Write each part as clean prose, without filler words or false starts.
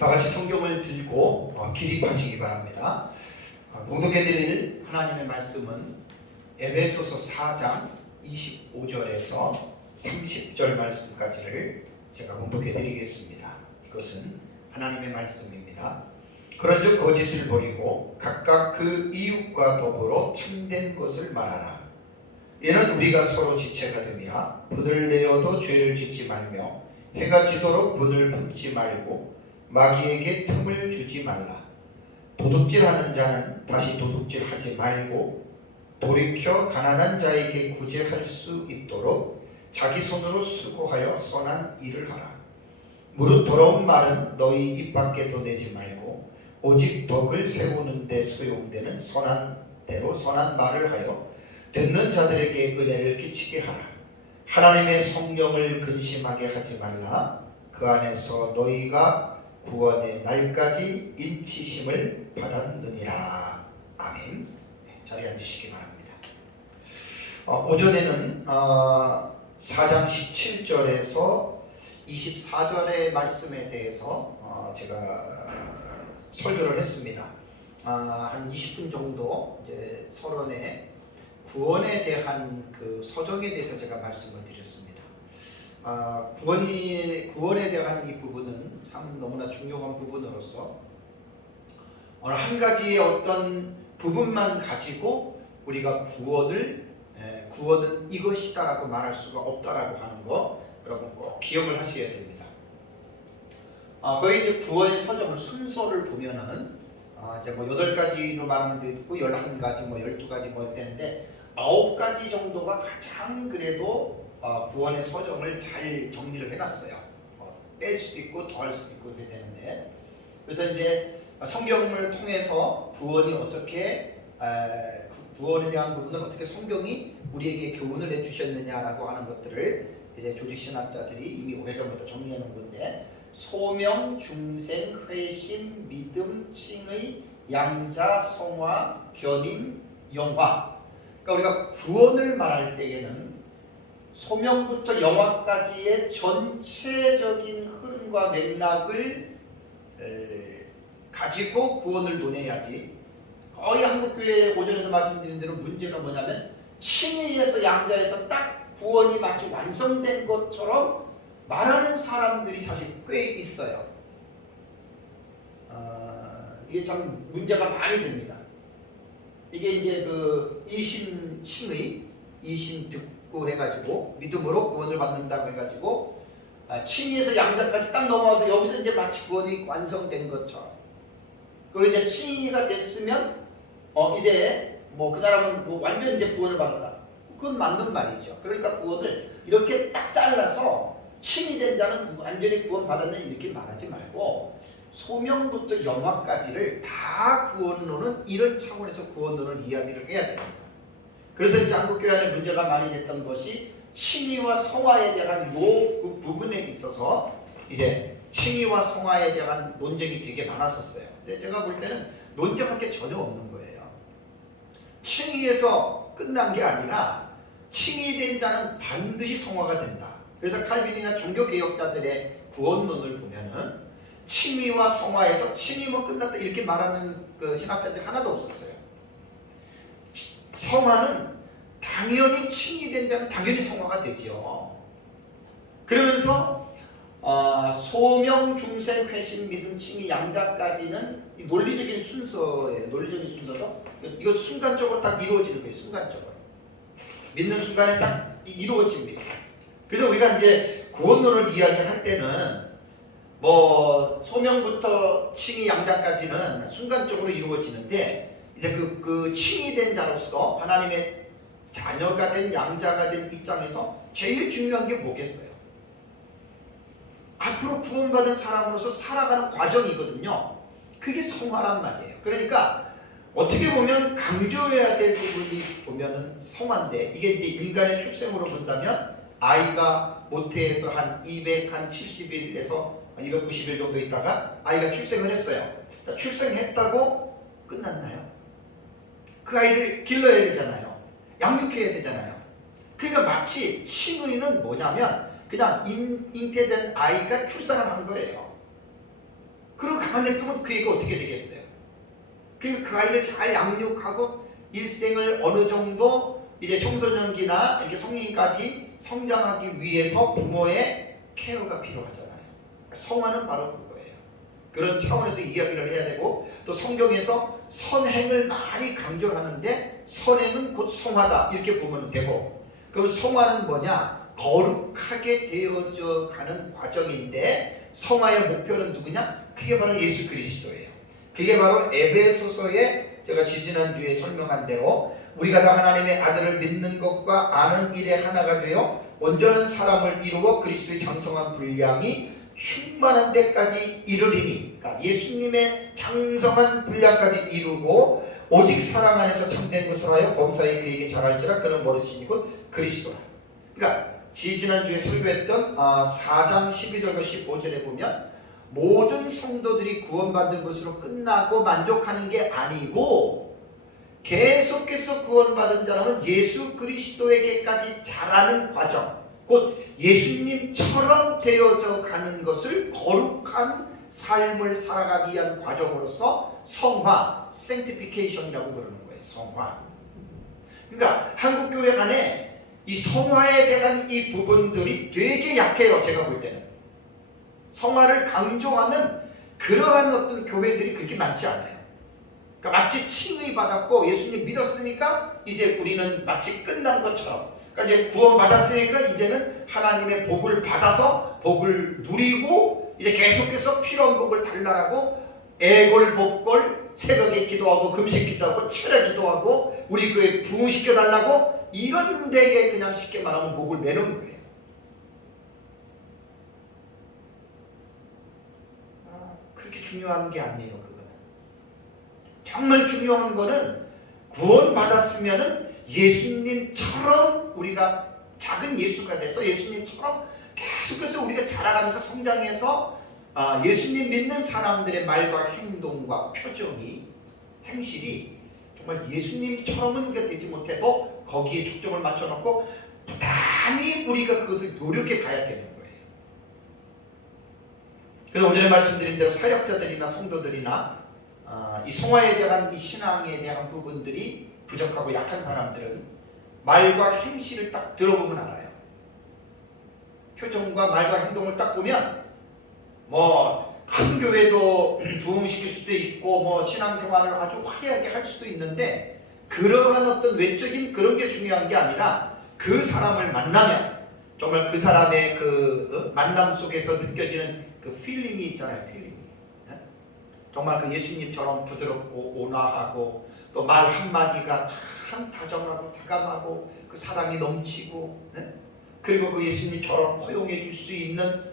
다 같이 성경을 들고 기립하시기 바랍니다. 봉독해드릴 하나님의 말씀은 에베소서 4장 25절에서 30절 말씀까지를 제가 봉독해드리겠습니다. 이것은 하나님의 말씀입니다. 그런즉 거짓을 버리고 각각 그 이웃과 더불어 참된 것을 말하라. 이는 우리가 서로 지체가 됨이라. 분을 내어도 죄를 짓지 말며 해가 지도록 분을 품지 말고 마귀에게 틈을 주지 말라. 도둑질하는 자는 다시 도둑질하지 말고 돌이켜 가난한 자에게 구제할 수 있도록 자기 손으로 수고하여 선한 일을 하라. 무릇 더러운 말은 너희 입 밖에도 내지 말고 오직 덕을 세우는 데 소용되는 선한 대로 선한 말을 하여 듣는 자들에게 은혜를 끼치게 하라. 하나님의 성령을 근심하게 하지 말라. 그 안에서 너희가 구원의 날까지 인치심을 받았느니라. 아멘. 자리에 앉으시기 바랍니다. 오전에는 4장 17절에서 24절의 말씀에 대해서 제가 설교를 했습니다. 한 20분 정도 이제 서론에 구원에 대한 그 서적에 대해서 제가 말씀을 드렸습니다. 구원에 대한 이 부분은 참 너무나 중요한 부분으로서 어느 한 가지의 어떤 부분만 가지고 우리가 구원은 이것이다라고 말할 수가 없다라고 하는 거 여러분 꼭 기억을 하셔야 됩니다. 거의 이제 구원의 서적을 순서를 보면은 이제 뭐 8가지로 말하는 데 있고 11가지 뭐 12가지 뭐 되는데 9가지 정도가 가장 그래도 구원의 서정을 잘 정리를 해놨어요. 뺄 수도 있고 더할 수도 있고 그렇게 되는데, 그래서 이제 성경을 통해서 구원이 어떻게 구원에 대한 부분을 어떻게 성경이 우리에게 교훈을 해주셨느냐라고 하는 것들을 이제 조직신학자들이 이미 오래전부터 정리해 놓은 건데, 소명, 중생, 회심, 믿음, 칭의, 양자, 성화, 견인, 영화. 그러니까 우리가 구원을 말할 때에는 소명부터 영화까지의 전체적인 흐름과 맥락을 가지고 구원을 논해야지. 거의 한국교회 오전에도 말씀드린 대로 문제가 뭐냐면 칭의에서 양자에서 딱 구원이 마치 완성된 것처럼 말하는 사람들이 사실 꽤 있어요. 이게 참 문제가 많이 됩니다. 이게 이제 그 이신 칭의, 이신 듣고 해가지고 믿음으로 구원을 받는다고 해가지고 칭의에서 양자까지 딱 넘어와서 여기서 이제 마치 구원이 완성된 것처럼. 그리고 이제 칭의가 됐으면 이제 뭐 그 사람은 뭐 완전 이제 구원을 받았다. 그건 맞는 말이죠. 그러니까 구원을 이렇게 딱 잘라서 칭의된 자는 완전히 구원 받았네 이렇게 말하지 말고 소명부터 영화까지를 다 구원론은 이런 차원에서 구원론을 이야기를 해야 됩니다. 그래서 이제 한국교회 안에 문제가 많이 됐던 것이 칭의와 성화에 대한 그 부분에 있어서 이제 칭의와 성화에 대한 논쟁이 되게 많았었어요. 근데 제가 볼 때는 논쟁할 게 전혀 없는 거예요. 칭의에서 끝난 게 아니라 칭의된 자는 반드시 성화가 된다. 그래서 칼빈이나 종교개혁자들의 구원론을 보면은 칭의와 성화에서 칭의면 끝났다 이렇게 말하는 그 신학자들이 하나도 없었어요. 성화는 당연히 칭의된 자는 당연히 성화가 되죠. 그러면서 소명, 중생, 회심, 믿음, 칭의, 양자까지는 이 논리적인 순서예요. 논리적인 순서도 이거 순간적으로 딱 이루어지는 거예요. 순간적으로 믿는 순간에 딱 이루어집니다. 그래서 우리가 이제 구원론을 이야기할 때는 뭐 소명부터 칭의, 양자까지는 순간적으로 이루어지는데 이제 그 칭의된 자로서 하나님의 자녀가 된 양자가 된 입장에서 제일 중요한 게 뭐겠어요? 앞으로 구원받은 사람으로서 살아가는 과정이거든요. 그게 성화란 말이에요. 그러니까 어떻게 보면 강조해야 될 부분이 보면은 성화인데, 이게 이제 인간의 출생으로 본다면 아이가 모태에서 한 270일에서 290일 정도 있다가 아이가 출생을 했어요. 출생했다고 끝났나요? 그 아이를 길러야 되잖아요. 양육해야 되잖아요. 그러니까 마치 칭의는 뭐냐면 그냥 잉태된 아이가 출산을 한 거예요. 그리고 가만히 냅두면 그 애가 어떻게 되겠어요? 그러니까 그 아이를 잘 양육하고 일생을 어느 정도 이제 청소년기나 이렇게 성인까지 성장하기 위해서 부모의 케어가 필요하잖아요. 성화는 바로 그거예요. 그런 차원에서 이야기를 해야 되고, 또 성경에서 선행을 많이 강조하는데 선행은 곧 성화다 이렇게 보면 되고, 그럼 성화는 뭐냐? 거룩하게 되어져 가는 과정인데, 성화의 목표는 누구냐? 그게 바로 예수 그리스도예요. 그게 바로 에베소서에 제가 지지난주에 설명한 대로 우리가 다 하나님의 아들을 믿는 것과 아는 일에 하나가 되어 온전한 사람을 이루어 그리스도의 장성한 분량이 충만한 데까지 이르리니, 그러니까 예수님의 장성한 분량까지 이루고 오직 사랑 안에서 참된 것을 하여 범사에 그에게 잘할지라 그는 머리시니 곧 그리스도라. 그러니까 지지난주에 설교했던 4장 12절과 15절에 보면 모든 성도들이 구원받은 것으로 끝나고 만족하는 게 아니고, 계속해서 구원받은 자라면 예수 그리스도에게까지 자라는 과정, 곧 예수님처럼 되어져 가는 것을 거룩한 삶을 살아가기 위한 과정으로서 성화, sanctification이라고 그러는 거예요. 성화. 그러니까 한국교회 안에 이 성화에 대한 이 부분들이 되게 약해요. 제가 볼 때는 성화를 강조하는 그러한 어떤 교회들이 그렇게 많지 않아요. 그러니까 마치 칭의 받았고 예수님 믿었으니까 이제 우리는 마치 끝난 것처럼, 그러니까 이제 구원 받았으니까 이제는 하나님의 복을 받아서 복을 누리고 이제 계속해서 필요한 복을 달라라고 애골 복골 새벽에 기도하고 금식 기도하고 철야 기도하고 우리 교회 부흥시켜 달라고 이런 데에 그냥 쉽게 말하면 목을 매는 거예요. 그렇게 중요한 게 아니에요. 그거는 정말 중요한 거는 구원받았으면은 예수님처럼 우리가 작은 예수가 돼서 예수님처럼 계속해서 우리가 자라가면서 성장해서 예수님 믿는 사람들의 말과 행동과 표정이, 행실이 정말 예수님처럼은 우리가 되지 못해도 거기에 초점을 맞춰놓고 부단히 우리가 그것을 노력해 가야 되는 거예요. 그래서 오전에 말씀드린 대로 사역자들이나 성도들이나 이 성화에 대한 이 신앙에 대한 부분들이 부족하고 약한 사람들은 말과 행실을 딱 들어보면 알아요. 표정과 말과 행동을 딱 보면 뭐 큰 교회도 부흥시킬 수도 있고 뭐 신앙생활을 아주 화려하게 할 수도 있는데, 그러한 어떤 외적인 그런 게 중요한 게 아니라 그 사람을 만나면 정말 그 사람의 그 만남 속에서 느껴지는 그 필링이 있잖아요. 필링이. 정말 그 예수님처럼 부드럽고 온화하고 또 말 한마디가 참 다정하고 다감하고 그 사랑이 넘치고, 그리고 그 예수님처럼 포용해 줄 수 있는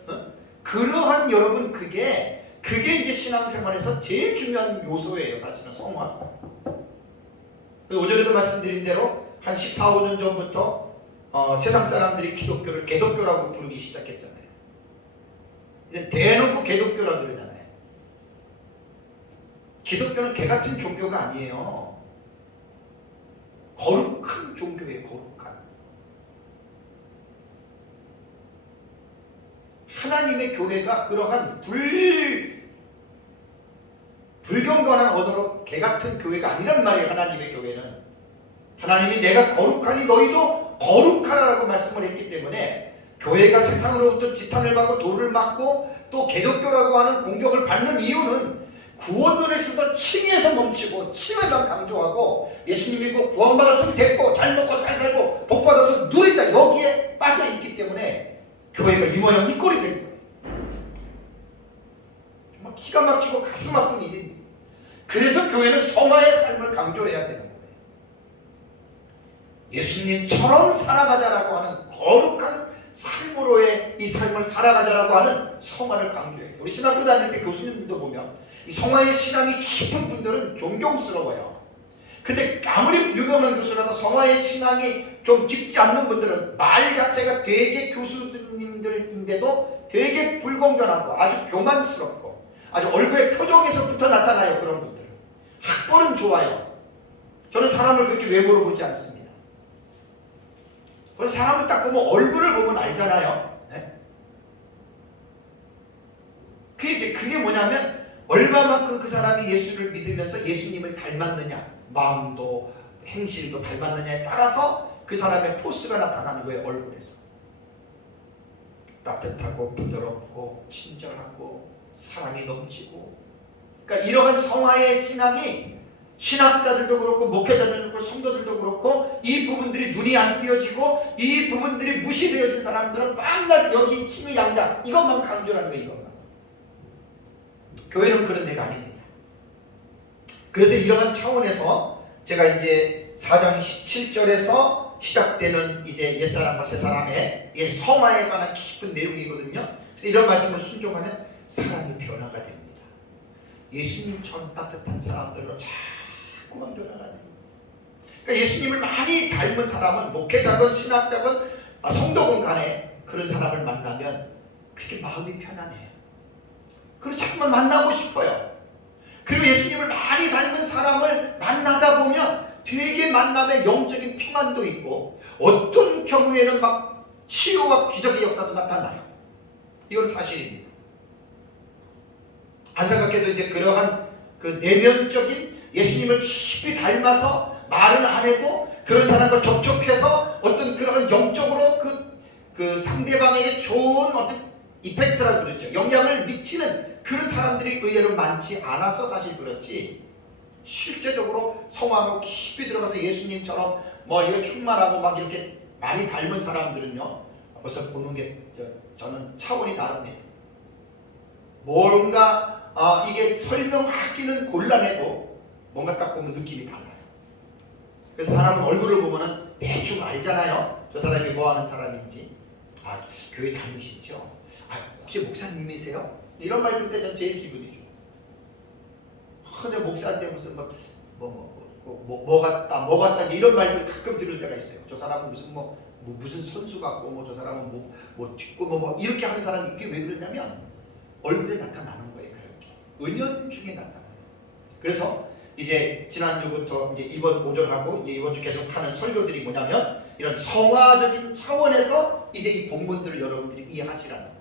그러한, 여러분, 그게 이제 신앙생활에서 제일 중요한 요소예요. 사실은 성화가. 오전에도 말씀드린 대로 한 14, 15년 전부터 세상 사람들이 기독교를 개독교라고 부르기 시작했잖아요. 이제 대놓고 개독교라고 그러잖아요. 기독교는 개 같은 종교가 아니에요. 거룩한 종교예요. 거룩한. 하나님의 교회가 그러한 불경건한 언어로 개 같은 교회가 아니란 말이에요. 하나님의 교회는 하나님이 내가 거룩하니 너희도 거룩하라고 말씀을 했기 때문에 교회가 세상으로부터 지탄을 받고 돌을 맞고 또 개독교라고 하는 공격을 받는 이유는 구원론에 있어서 칭에서 멈추고 칭을만 강조하고 예수님 믿고 구원받았으면 됐고 잘 먹고 잘 살고 복받아서 누린다, 여기에 빠져있기 때문에 교회가 이 모양 이 꼴이 된 거예요. 정말 기가 막히고 가슴 아픈 일입니다. 그래서 교회는 성화의 삶을 강조해야 되는 거예요. 예수님처럼 살아가자라고 하는 거룩한 삶으로의 이 삶을 살아가자라고 하는 성화를 강조해요. 우리 신학교 다닐 때 교수님들도 보면 이 성화의 신앙이 깊은 분들은 존경스러워요. 근데 아무리 유명한 교수라도 성화의 신앙이 좀 깊지 않는 분들은 말 자체가 되게 교수님들인데도 되게 불공정하고 아주 교만스럽고 아주 얼굴의 표정에서부터 나타나요. 그런 분들은. 학벌은 좋아요. 저는 사람을 그렇게 외모로 보지 않습니다. 그래서 사람을 딱 보면 얼굴을 보면 알잖아요. 네? 그게 뭐냐면 얼마만큼 그 사람이 예수를 믿으면서 예수님을 닮았느냐, 마음도 행실도 닮았느냐에 따라서 그 사람의 포스가 나타나는 거예요. 얼굴에서 따뜻하고 부드럽고 친절하고 사랑이 넘치고, 그러니까 이러한 성화의 신앙이 신학자들도 그렇고 목회자들도 그렇고 성도들도 그렇고 이 부분들이 눈이 안 띄어지고 이 부분들이 무시되어진 사람들은 맨날 여기 친의 양자 이것만 강조하는 거예요. 이것만. 교회는 그런 데가 아닙니다. 그래서 이러한 차원에서 제가 이제 4장 17절에서 시작되는 이제 옛사람과 새사람의 성화에 관한 깊은 내용이거든요. 그래서 이런 말씀을 순종하면 사람이 변화가 됩니다. 예수님처럼 따뜻한 사람들로 자꾸만 변화가 됩니다. 그러니까 예수님을 많이 닮은 사람은 목회자건 신학자건 성도건 간에 그런 사람을 만나면 그렇게 마음이 편안해요. 그리고 자꾸만 만나고 싶어요. 그리고 예수님을 많이 닮은 사람을 만나다 보면 되게 만남에 영적인 평안도 있고 어떤 경우에는 막 치유와 기적의 역사도 나타나요. 이건 사실입니다. 안타깝게도 이제 그러한 그 내면적인 예수님을 깊이 닮아서 말은 안 해도 그런 사람과 접촉해서 어떤 그런 영적으로 그 상대방에게 좋은 어떤 이펙트라고 그러죠. 영향을 미치는 그런 사람들이 의외로 많지 않아서 사실 그렇지, 실제적으로 성화로 깊이 들어가서 예수님처럼 뭐 이거 충만하고 막 이렇게 많이 닮은 사람들은요, 벌써 보는 게 저는 차원이 다릅니다. 뭔가 이게 설명하기는 곤란해도 뭔가 딱 보면 느낌이 달라요. 그래서 사람은 얼굴을 보면은 대충 알잖아요. 저 사람이 뭐 하는 사람인지. 교회 다니시죠? 혹시 목사님이세요? 이런 말 들을 때 전 제일 기분이 좋아요. 근데 목사한테 무슨 뭐 같다 이런 말들 가끔 들을 때가 있어요. 저 사람은 무슨 선수 같고 저 사람은 뭐 뒷고 이렇게 하는 사람이 이게 왜 그러냐면 얼굴에 나타나는 거예요. 그렇게 은연중에 나타나요. 그래서 이제 지난주부터 이제 이번 오전하고 이제 이번 주 계속하는 설교들이 뭐냐면 이런 성화적인 차원에서 이제 이 본문들을 여러분들이 이해하시라는 거예요.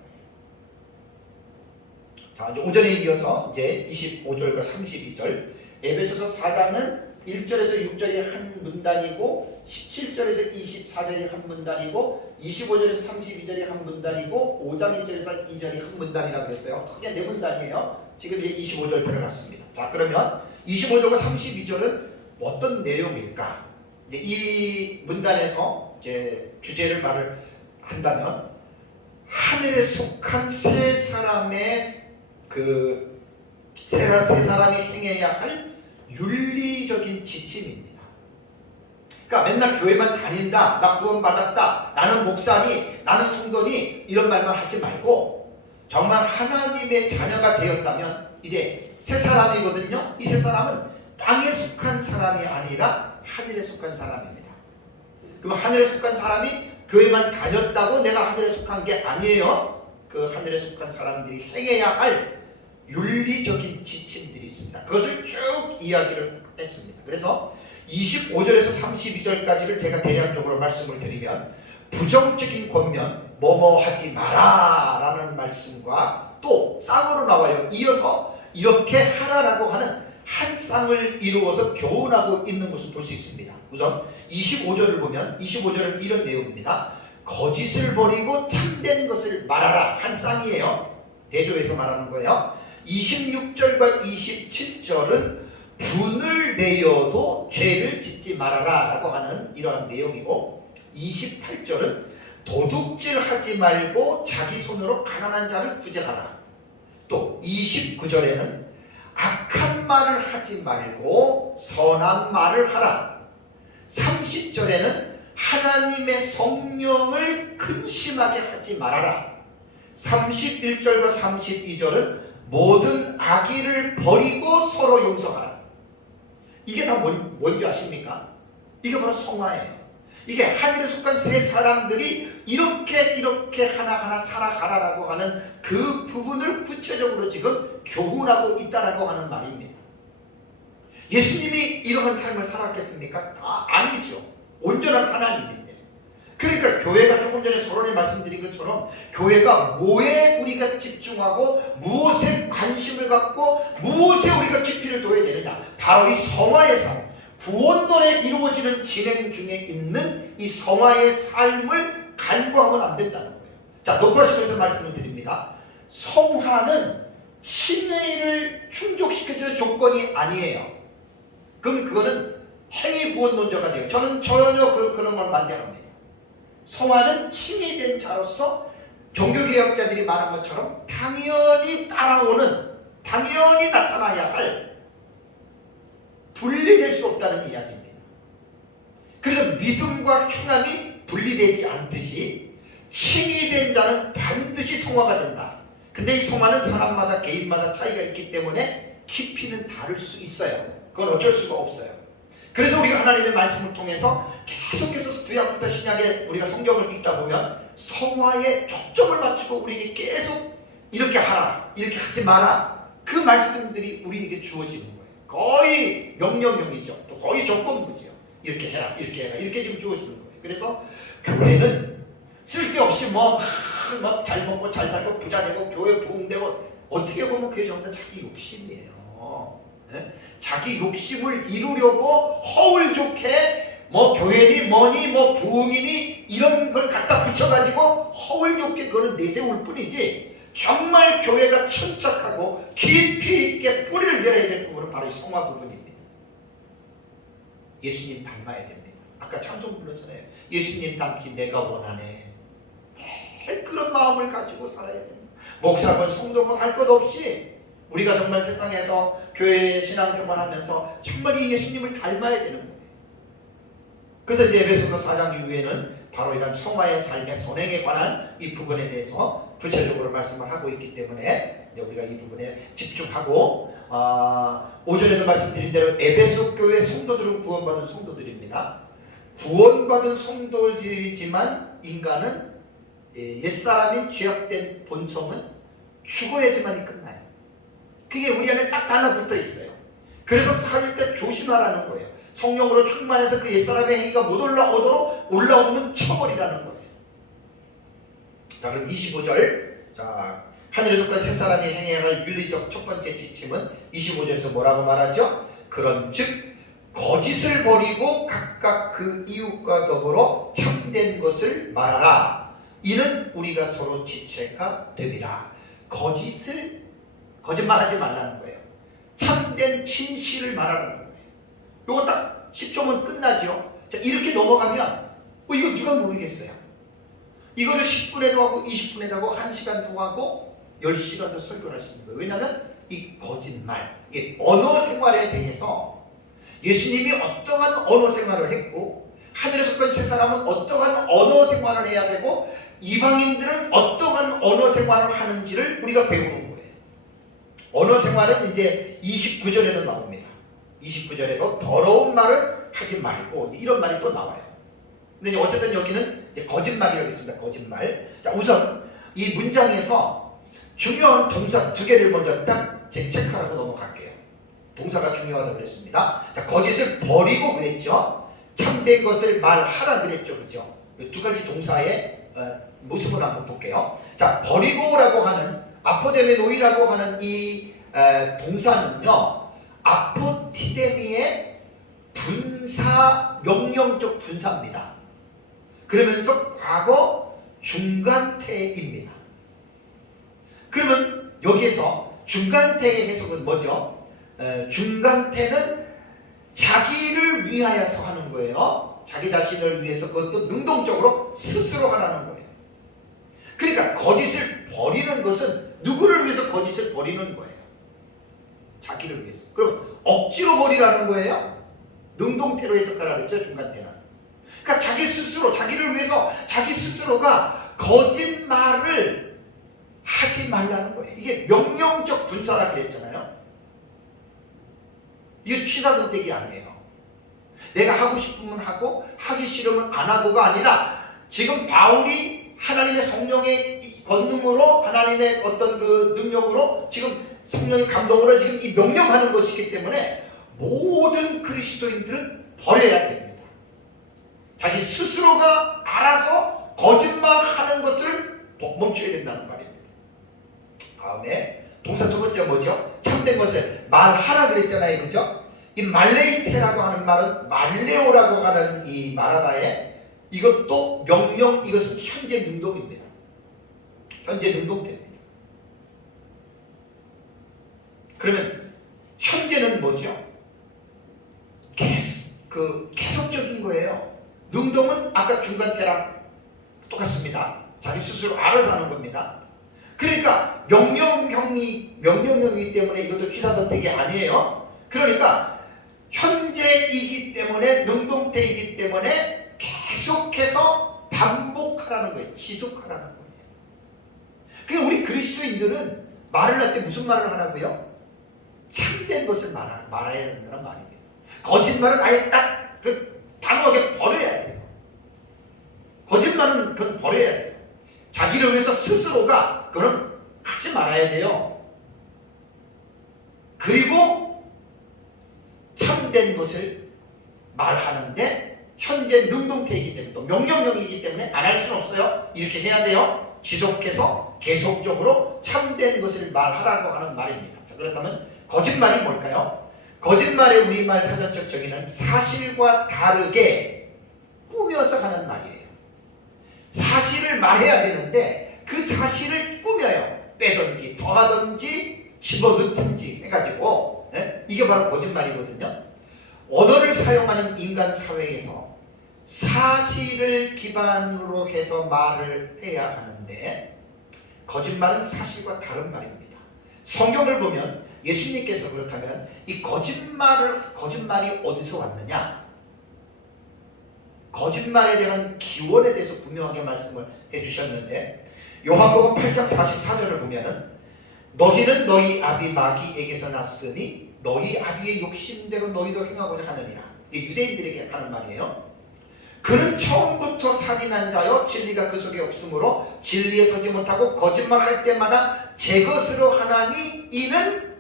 자, 이제 오전에 이어서 이제 25절과 32절, 에베소서 4장은 1절에서 6절이 한 문단이고 17절에서 24절이 한 문단이고 25절에서 32절이 한 문단이고 5장 1절에서 2절이 한 문단이라고 그랬어요. 크게 네 문단이에요. 지금 이제 25절 들어갔습니다. 자, 그러면 25절과 32절은 어떤 내용일까? 이제 이 문단에서 이제 주제를 말을 한다면 하늘에 속한 세 사람의 세 사람이 행해야 할 윤리적인 지침입니다. 그러니까 맨날 교회만 다닌다, 나 구원받았다, 나는 목사니, 나는 성도니 이런 말만 하지 말고 정말 하나님의 자녀가 되었다면 이제 세 사람이거든요. 이 세 사람은 땅에 속한 사람이 아니라 하늘에 속한 사람입니다. 그럼 하늘에 속한 사람이 교회만 다녔다고 내가 하늘에 속한 게 아니에요. 그 하늘에 속한 사람들이 행해야 할 윤리적인 지침들이 있습니다. 그것을 쭉 이야기를 했습니다. 그래서 25절에서 32절까지를 제가 대략적으로 말씀을 드리면 부정적인 권면 뭐뭐 하지 마라 라는 말씀과 또 쌍으로 나와요. 이어서 이렇게 하라라고 하는 한 쌍을 이루어서 교훈하고 있는 것을 볼 수 있습니다. 우선 25절을 보면 25절은 이런 내용입니다. 거짓을 버리고 참된 것을 말하라. 한 쌍이에요. 대조해서 말하는 거예요. 26절과 27절은 분을 내어도 죄를 짓지 말아라 라고 하는 이러한 내용이고 28절은 도둑질하지 말고 자기 손으로 가난한 자를 구제하라. 또 29절에는 악한 말을 하지 말고 선한 말을 하라. 30절에는 하나님의 성령을 근심하게 하지 말아라. 31절과 32절은 모든 악의를 버리고 서로 용서하라. 이게 다 뭔지 아십니까? 이게 바로 성화예요. 이게 하늘에 속한 세 사람들이 이렇게 하나하나 살아가라라고 하는 그 부분을 구체적으로 지금 교훈하고 있다라고 하는 말입니다. 예수님이 이러한 삶을 살았겠습니까? 아니죠. 온전한 하나님인데. 그러니까 교회가 조금 전에 서론에 말씀드린 것처럼 교회가 뭐에 우리가 집중하고 무엇에 관심을 것을 갖고 무엇에 우리가 깊이를 둬야 되느냐? 바로 이 성화의 삶, 구원론에 이루어지는 진행 중에 있는 이 성화의 삶을 간과하면 안 된다는 거예요. 자, 높아지면서 말씀을 드립니다. 성화는 신의를 충족시켜주는 조건이 아니에요. 그럼 그거는 행위 구원론자가 돼요. 저는 전혀 그런 걸 반대합니다. 성화는 칭의된 자로서 종교개혁자들이 말한 것처럼 당연히 따라오는, 당연히 나타나야 할, 분리될 수 없다는 이야기입니다. 그래서 믿음과 행함이 분리되지 않듯이 칭의된 자는 반드시 성화가 된다. 근데 이 성화는 사람마다 개인마다 차이가 있기 때문에 깊이는 다를 수 있어요. 그건 어쩔 수가 없어요. 그래서 우리가 하나님의 말씀을 통해서 계속해서 구약부터 신약에 우리가 성경을 읽다 보면 성화에 초점을 맞추고 우리에게 계속 이렇게 하라, 이렇게 하지 마라, 그 말씀들이 우리에게 주어지는 거예요. 거의 명령형이죠. 또 거의 조건부지요. 이렇게 해라, 이렇게 해라, 이렇게 지금 주어지는 거예요. 그래서 교회는 쓸데없이 잘 먹고 잘 살고 부자 되고 교회 부흥되고, 어떻게 보면 그게 전부 다 자기 욕심이에요. 네? 자기 욕심을 이루려고 허울 좋게 교회니 뭐니 부흥이니 이런 걸 갖다 붙여가지고 허울 좋게 그거는 내세울 뿐이지, 정말 교회가 천착하고 깊이 있게 뿌리를 내려야 될 부분은 바로 이 성화 부분입니다. 예수님 닮아야 됩니다. 아까 찬송 불렀잖아요. 예수님 닮기 내가 원하네. 늘 그런 마음을 가지고 살아야 됩니다. 목사건 성도건 할 것 없이 우리가 정말 세상에서 교회 신앙생활하면서 정말 이 예수님을 닮아야 되는 거예요. 그래서 이제 에베소서 4장 이후에는 바로 이런 성화의 삶의 선행에 관한 이 부분에 대해서 구체적으로 말씀을 하고 있기 때문에 이제 우리가 이 부분에 집중하고, 오전에도 말씀드린 대로 에베소 교회 성도들은 구원받은 성도들입니다. 구원받은 성도들이지만 인간은 옛사람인 죄악된 본성은 죽어야지만이 끝나요. 그게 우리 안에 딱 달라붙어 있어요. 그래서 살 때 조심하라는 거예요. 성령으로 충만해서 그 옛사람의 행위가 못 올라오도록 올라오면 처벌이라는 거예요. 자, 그럼 25절. 자, 하늘에 속한 세 사람이 행해야 할 윤리적 첫 번째 지침은 25절에서 뭐라고 말하죠? 그런즉 거짓을 버리고 각각 그 이웃과 더불어 참된 것을 말하라. 이는 우리가 서로 지체가 됨이라. 거짓말하지 말라는 거예요. 참된 진실을 말하라는 거예요. 이거 딱 10초면 끝나죠. 자, 이렇게 넘어가면 이거 누가 모르겠어요. 이거를 10분에도 하고 20분에도 하고 1시간도 하고 10시간도 설교를 할 수 있는 거예요. 왜냐하면 이 거짓말, 이게 언어 생활에 대해서 예수님이 어떠한 언어 생활을 했고, 하늘에 속한 세 사람은 어떠한 언어 생활을 해야 되고, 이방인들은 어떠한 언어 생활을 하는지를 우리가 배우는 거예요. 언어 생활은 이제 29절에도 나옵니다. 29절에도 더러운 말은 하지 말고, 이런 말이 또 나와요. 근데 어쨌든 여기는 이제 거짓말이라고 있습니다. 거짓말. 자, 우선 이 문장에서 중요한 동사 두 개를 먼저 딱 체크하라고 넘어갈게요. 동사가 중요하다고 그랬습니다. 자, 거짓을 버리고 그랬죠. 참된 것을 말하라 그랬죠. 그죠? 두 가지 동사의 모습을 한번 볼게요. 자, 버리고라고 하는, 아포데메노이라고 하는 이 동사는요, 아포티데미의 분사, 명령적 분사입니다. 그러면서 과거 중간태입니다. 그러면 여기에서 중간태의 해석은 뭐죠? 중간태는 자기를 위하여서 하는 거예요. 자기 자신을 위해서, 그것도 능동적으로 스스로 하라는 거예요. 그러니까 거짓을 버리는 것은 누구를 위해서 거짓을 버리는 거예요? 자기를 위해서. 그럼 억지로 버리라는 거예요? 능동태로 해석하라고 했죠, 중간태는. 그러니까 자기 스스로, 자기를 위해서 자기 스스로가 거짓말을 하지 말라는 거예요. 이게 명령적 분사라 그랬잖아요. 이게 취사선택이 아니에요. 내가 하고 싶으면 하고 하기 싫으면 안 하고가 아니라, 지금 바울이 하나님의 성령의 권능으로, 하나님의 어떤 그 능력으로, 지금 성령의 감동으로 지금 이 명령하는 것이기 때문에 모든 그리스도인들은 버려야 됩니다. 자기 스스로가 알아서 거짓말하는 것을 멈춰야 된다는 말입니다. 다음에 동사 두 번째 뭐죠? 참된 것을 말하라 그랬잖아요. 그죠? 이 말레이테라고 하는 말은 말레오라고 하는 이 말하다에 이것도 명령, 이것은 현재 능동입니다. 현재 능동태입니다. 그러면 현재는 뭐죠? 계속적인 거예요. 능동은 아까 중간태랑 똑같습니다. 자기 스스로 알아서 하는 겁니다. 그러니까 명령형이기 때문에 이것도 취사선택이 아니에요. 그러니까 현재이기 때문에 능동태이기 때문에 계속해서 반복하라는 거예요. 지속하라는 거예요. 그러니까 우리 그리스도인들은 말을 할 때 무슨 말을 하라고요? 참된 것을 말해야 된다는 말입니다. 거짓말은 아예 딱 단호하게 버려야 돼요. 거짓말은 그건 버려야 돼요. 자기를 위해서 스스로가 그걸 하지 말아야 돼요. 그리고 참된 것을 말하는데 현재 능동태이기 때문에 또 명령형이기 때문에 안 할 수는 없어요. 이렇게 해야 돼요. 지속해서 계속적으로 참된 것을 말하라고 하는 말입니다. 자, 그렇다면 거짓말이 뭘까요? 거짓말의 우리말 사전적 정의는 사실과 다르게 꾸며서 하는 말이에요. 사실을 말해야 되는데 그 사실을 꾸며요. 빼든지 더하든지 집어넣든지 해가지고, 네? 이게 바로 거짓말이거든요. 언어를 사용하는 인간 사회에서 사실을 기반으로 해서 말을 해야 하는데 거짓말은 사실과 다른 말입니다. 성경을 보면 예수님께서 그렇다면 이 거짓말이 어디서 왔느냐? 거짓말에 대한 기원에 대해서 분명하게 말씀을 해주셨는데 요한복음 8장 44절을 보면은 너희는 너희 아비 마귀에게서 났으니 너희 아비의 욕심대로 너희도 행하고자 하느니라. 이게 유대인들에게 하는 말이에요. 그는 처음부터 살인한 자여 진리가 그 속에 없으므로 진리에 서지 못하고 거짓말할 때마다 제 것으로 하나니 이는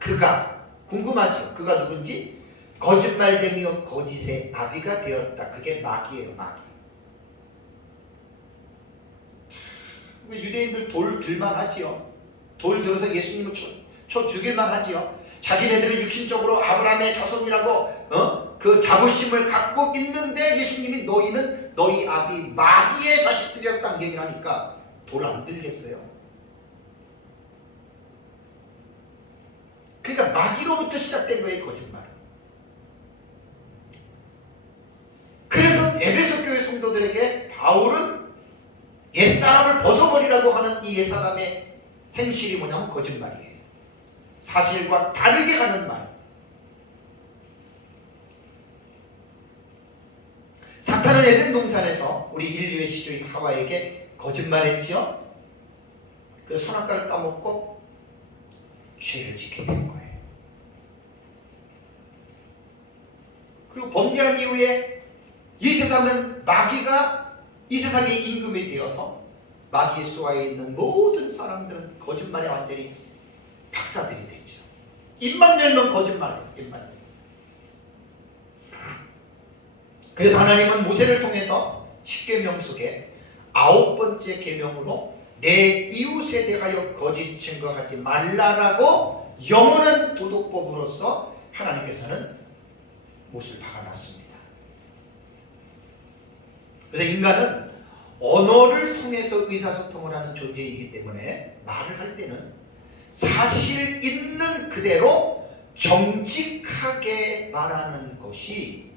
그가, 궁금하죠? 그가 누군지? 거짓말쟁이요 거짓의 아비가 되었다. 그게 마귀예요. 마귀. 유대인들 돌 들만 하지요. 돌 들어서 예수님을 쳐 죽일만 하지요. 자기네들은 육신적으로 아브라함의 자손이라고 그 자부심을 갖고 있는데 예수님이 너희는 너희 아비 마귀의 자식들이었다는 얘기를 하니까 돌 안 들겠어요. 그러니까 마귀로부터 시작된 거예요. 거짓말은. 그래서 에베소 교회 성도들에게 바울은 옛사람을 벗어버리라고 하는 이 옛사람의 행실이 뭐냐면 거짓말이에요. 사실과 다르게 하는 말. 사탄은 에덴 동산에서 우리 인류의 시조인 하와에게 거짓말했지요. 그 선악과를 따먹고 죄를 짓게 된 거예요. 그리고 범죄한 이후에 이 세상은 마귀가 이 세상의 임금이 되어서 마귀의 수하에 있는 모든 사람들은 거짓말에 완전히 박사들이 됐죠. 입만 열면 거짓말이에요. 입만 열면. 그래서 하나님은 모세를 통해서 10계명 속에 9번째 계명으로 내 이웃에 대하여 거짓 증거하지 말라라고 영원한 도덕법으로서 하나님께서는 못을 박아놨습니다. 그래서 인간은 언어를 통해서 의사소통을 하는 존재이기 때문에 말을 할 때는 사실 있는 그대로 정직하게 말하는 것이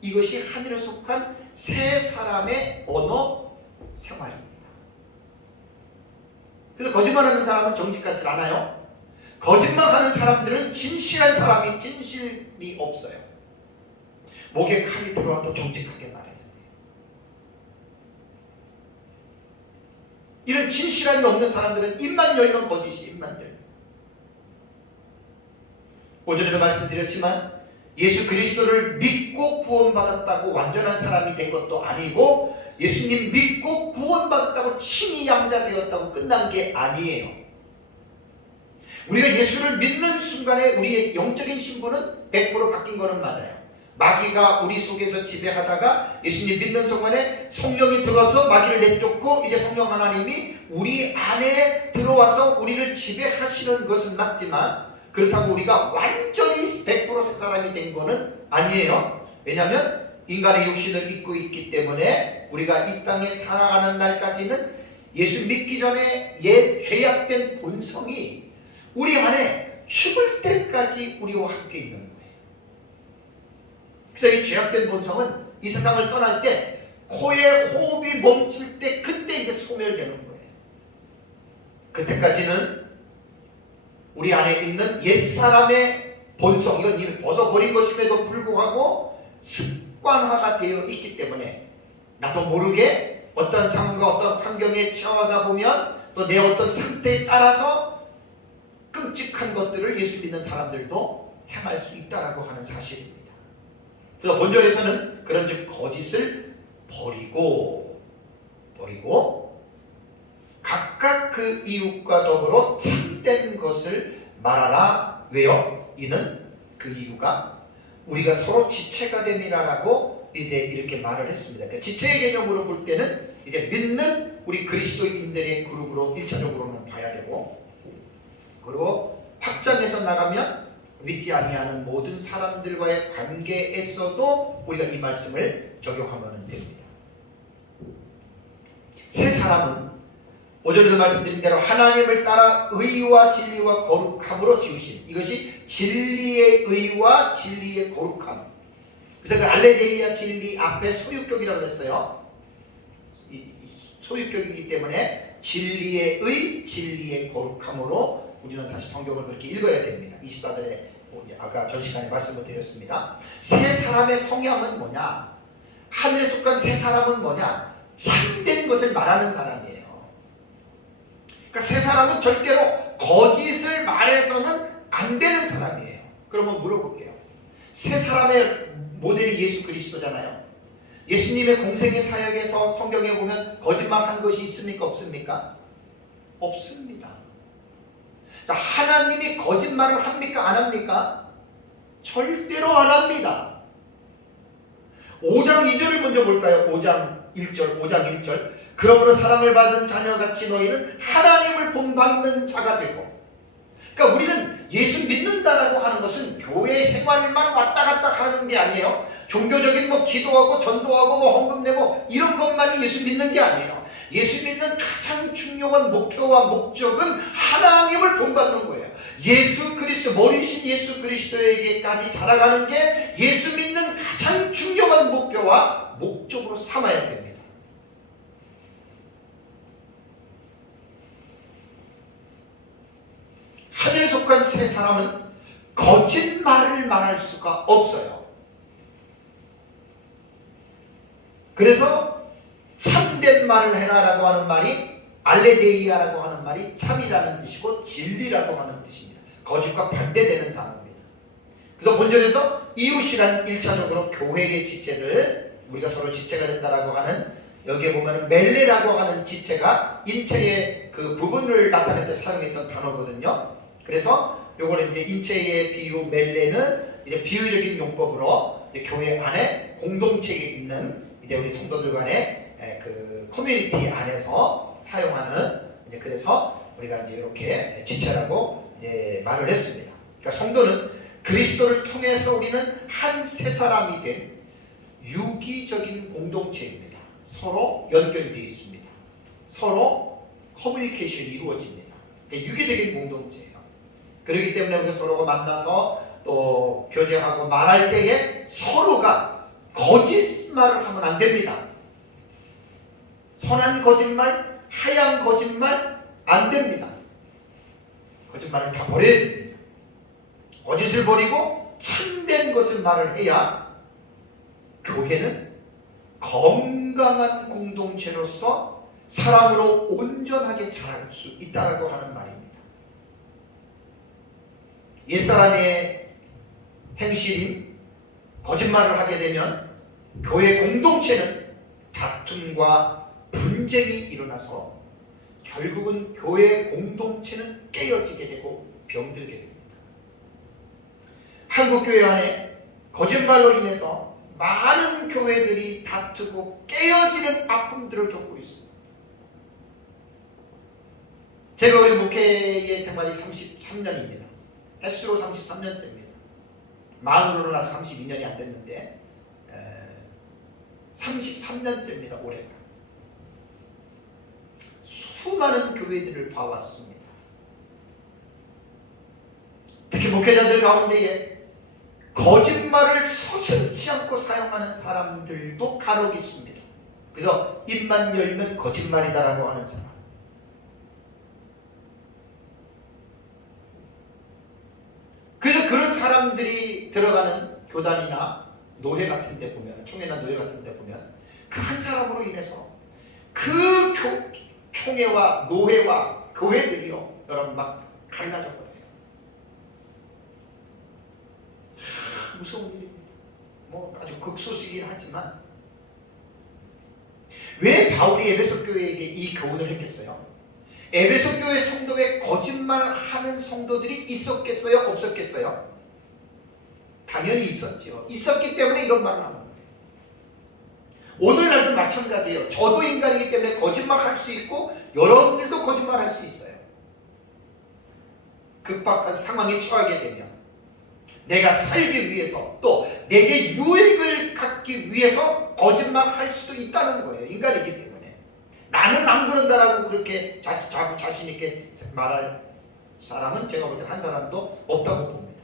이것이 하늘에 속한 새 사람의 언어 생활입니다. 그래서 거짓말하는 사람은 정직하지 않아요. 거짓말하는 사람들은 진실한 사람이 진실이 없어요. 목에 칼이 들어와도 정직하게 말해야 돼요. 이런 진실함이 없는 사람들은 입만 열면 거짓이 입만 열면. 오전에도 말씀드렸지만 예수 그리스도를 믿고 구원받았다고 완전한 사람이 된 것도 아니고 예수님 믿고 구원받았다고 친히 양자 되었다고 끝난 게 아니에요. 우리가 예수를 믿는 순간에 우리의 영적인 신분은 100% 바뀐 거는 맞아요. 마귀가 우리 속에서 지배하다가 예수님 믿는 순간에 성령이 들어와서 마귀를 내쫓고 이제 성령 하나님이 우리 안에 들어와서 우리를 지배하시는 것은 맞지만 그렇다고 우리가 완전히 100% 새 사람이 된 거는 아니에요. 왜냐하면 인간의 육신을 입고 있기 때문에 우리가 이 땅에 살아가는 날까지는 예수 믿기 전에 옛 죄악된 본성이 우리 안에 죽을 때까지 우리와 함께 있는 거예요. 그래서 이 죄악된 본성은 이 세상을 떠날 때 코에 호흡이 멈출 때 그때 이제 소멸되는 거예요. 그때까지는 우리 안에 있는 옛사람의 본성, 이건 이미 벗어버린 것임에도 불구하고 습관화가 되어 있기 때문에 나도 모르게 어떤 상황과 어떤 환경에 처하다 보면 또 내 어떤 상태에 따라서 끔찍한 것들을 예수 믿는 사람들도 행할 수 있다라고 하는 사실입니다. 그래서 본절에서는 그런즉 거짓을 버리고 각각 그 이웃과 더불어 참된 것을 말하라. 왜요? 이는 그 이유가 우리가 서로 지체가 됨이라라고 이제 이렇게 말을 했습니다. 그러니까 지체의 개념으로 볼 때는 이제 믿는 우리 그리스도인들의 그룹으로 1차적으로는 봐야 되고, 그리고 확장해서 나가면 믿지 아니하는 모든 사람들과의 관계에서도 우리가 이 말씀을 적용하면 됩니다. 새 사람은 5절에도 말씀드린 대로 하나님을 따라 의와 진리와 거룩함으로 지으신, 이것이 진리의 의와 진리의 거룩함. 그래서 그 알레게이아 진리 앞에 소유격이라고 했어요. 소유격이기 때문에 진리의 의, 진리의 거룩함으로 우리는 사실 성경을 그렇게 읽어야 됩니다. 24절에 아까 전 시간에 말씀을 드렸습니다. 새 사람의 성향은 뭐냐? 하늘에 속한 새 사람은 뭐냐? 참된 것을 말하는 사람이에요. 그러니까 새 사람은 절대로 거짓을 말해서는 안 되는 사람이에요. 그러면 물어볼게요. 새 사람의 모델이 예수 그리스도잖아요. 예수님의 공생의 사역에서 성경에 보면 거짓말한 것이 있습니까? 없습니까? 없습니다. 자, 하나님이 거짓말을 합니까? 안 합니까? 절대로 안 합니다. 5장 2절을 먼저 볼까요? 5장 1절. 그러므로 사랑을 받은 자녀같이 너희는 하나님을 본받는 자가 되고. 그러니까 우리는 예수 믿는다라고 하는 것은 교회 생활만 왔다 갔다 하는 게 아니에요. 종교적인 기도하고 전도하고 헌금 내고 이런 것만이 예수 믿는 게 아니에요. 예수 믿는 가장 중요한 목표와 목적은 하나님을 본받는 거예요. 예수 그리스도, 머리신 예수 그리스도에게까지 자라가는 게 예수 믿는 가장 중요한 목표와 목적으로 삼아야 됩니다. 하늘에 속한 새 사람은 거짓말을 말할 수가 없어요. 그래서 참된 말을 해라라고 하는 말이 알레게이아라고 하는 말이 참이라는 뜻이고 진리라고 하는 뜻입니다. 거짓과 반대되는 단어입니다. 그래서 본절에서 이웃이란 1차적으로 교회의 지체들, 우리가 서로 지체가 된다라고 하는, 여기에 보면 멜레라고 하는 지체가 인체의 그 부분을 나타낼 때 사용했던 단어거든요. 그래서 요거는 이제 인체의 비유 멜레는 이제 비유적인 용법으로 이제 교회 안에 공동체에 있는 이제 우리 성도들 간의 그 커뮤니티 안에서 사용하는, 이제 그래서 우리가 이제 이렇게 지체라고 이제 말을 했습니다. 그러니까 성도는 그리스도를 통해서 우리는 한 새 사람이 된 유기적인 공동체입니다. 서로 연결이 되어 있습니다. 서로 커뮤니케이션이 이루어집니다. 그러니까 유기적인 공동체예요. 그렇기 때문에 우리가 서로가 만나서 또 교제하고 말할 때에 서로가 거짓말을 하면 안 됩니다. 선한 거짓말, 하얀 거짓말 안 됩니다. 거짓말을 다 버려야 됩니다. 거짓을 버리고 참된 것을 말을 해야 교회는 건강한 공동체로서 사람으로 온전하게 자랄 수 있다고 하는 말입니다. 옛사람의 행실인 거짓말을 하게 되면 교회 공동체는 다툼과 분쟁이 일어나서 결국은 교회 공동체는 깨어지게 되고 병들게 됩니다. 한국 교회 안에 거짓말로 인해서 많은 교회들이 다투고 깨어지는 아픔들을 겪고 있습니다. 제가 우리 목회의 생활이 33년입니다. 횟수로 33년째입니다. 만으로는 아직 32년이 안 됐는데 33년째입니다. 올해가. 수많은 교회들을 봐왔습니다. 특히 목회자들 가운데에 거짓말을 서슴지 않고 사용하는 사람들도 간혹 있습니다. 그래서 입만 열면 거짓말이다라고 하는 사람. 그래서 그런 사람들이 들어가는 교단이나 노회 같은 데 보면, 총회나 노회 같은 데 보면 그 한 사람으로 인해서 그 총회와 노회와 교회들이요, 여러분 막 갈라져 버려요. 참 무서운 일입니다. 뭐 아주 극소수이긴 하지만 왜 바울이 에베소 교회에게 이 교훈을 했겠어요? 에베소 교회 성도에 거짓말하는 성도들이 있었겠어요? 없었겠어요? 당연히 있었죠. 있었기 때문에 이런 말을 하는 거예요. 오늘날도 마찬가지예요. 저도 인간이기 때문에 거짓말할 수 있고 여러분들도 거짓말할 수 있어요. 급박한 상황에 처하게 되면 내가 살기 위해서 또 내게 유익을 갖기 위해서 거짓말할 수도 있다는 거예요. 인간이기 때문에. 나는 안 그런다라고 그렇게 자신 있게 말할 사람은 제가 볼 때 한 사람도 없다고 봅니다.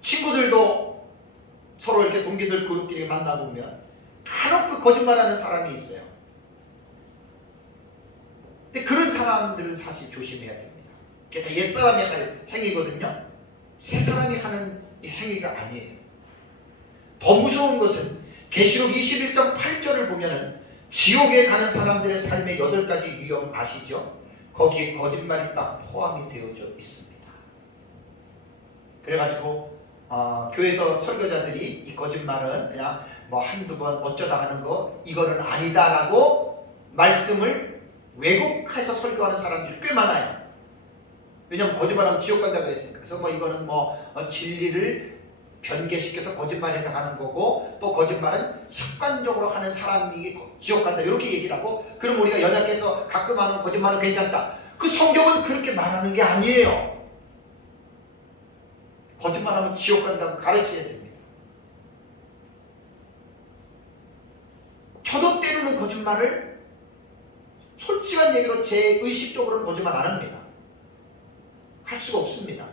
친구들도 서로 이렇게 동기들 그룹끼리 만나보면 간혹 그 거짓말하는 사람이 있어요. 근데 그런 사람들은 사실 조심해야 됩니다. 그게 다 옛사람이 할 행위거든요. 새사람이 하는 행위가 아니에요. 더 무서운 것은 계시록 21장 8절을 보면은 지옥에 가는 사람들의 삶의 8가지 유형 아시죠? 거기에 거짓말이 딱 포함이 되어져 있습니다. 그래가지고 교회에서 설교자들이 이 거짓말은 그냥 뭐 한두 번 어쩌다 하는 거 이거는 아니다라고 말씀을 왜곡해서 설교하는 사람들이 꽤 많아요. 왜냐하면 거짓말하면 지옥 간다 그랬으니까. 그래서 뭐 이거는 진리를 변개시켜서 거짓말 해석하는 거고, 또 거짓말은 습관적으로 하는 사람이 지옥 간다 이렇게 얘기를 하고, 그럼 우리가 연약해서 가끔 하는 거짓말은 괜찮다. 그 성경은 그렇게 말하는 게 아니에요. 거짓말하면 지옥 간다고 가르쳐야 됩니다. 저도 때로는 거짓말을 솔직한 얘기로 제 의식적으로는 거짓말 안 합니다. 할 수가 없습니다.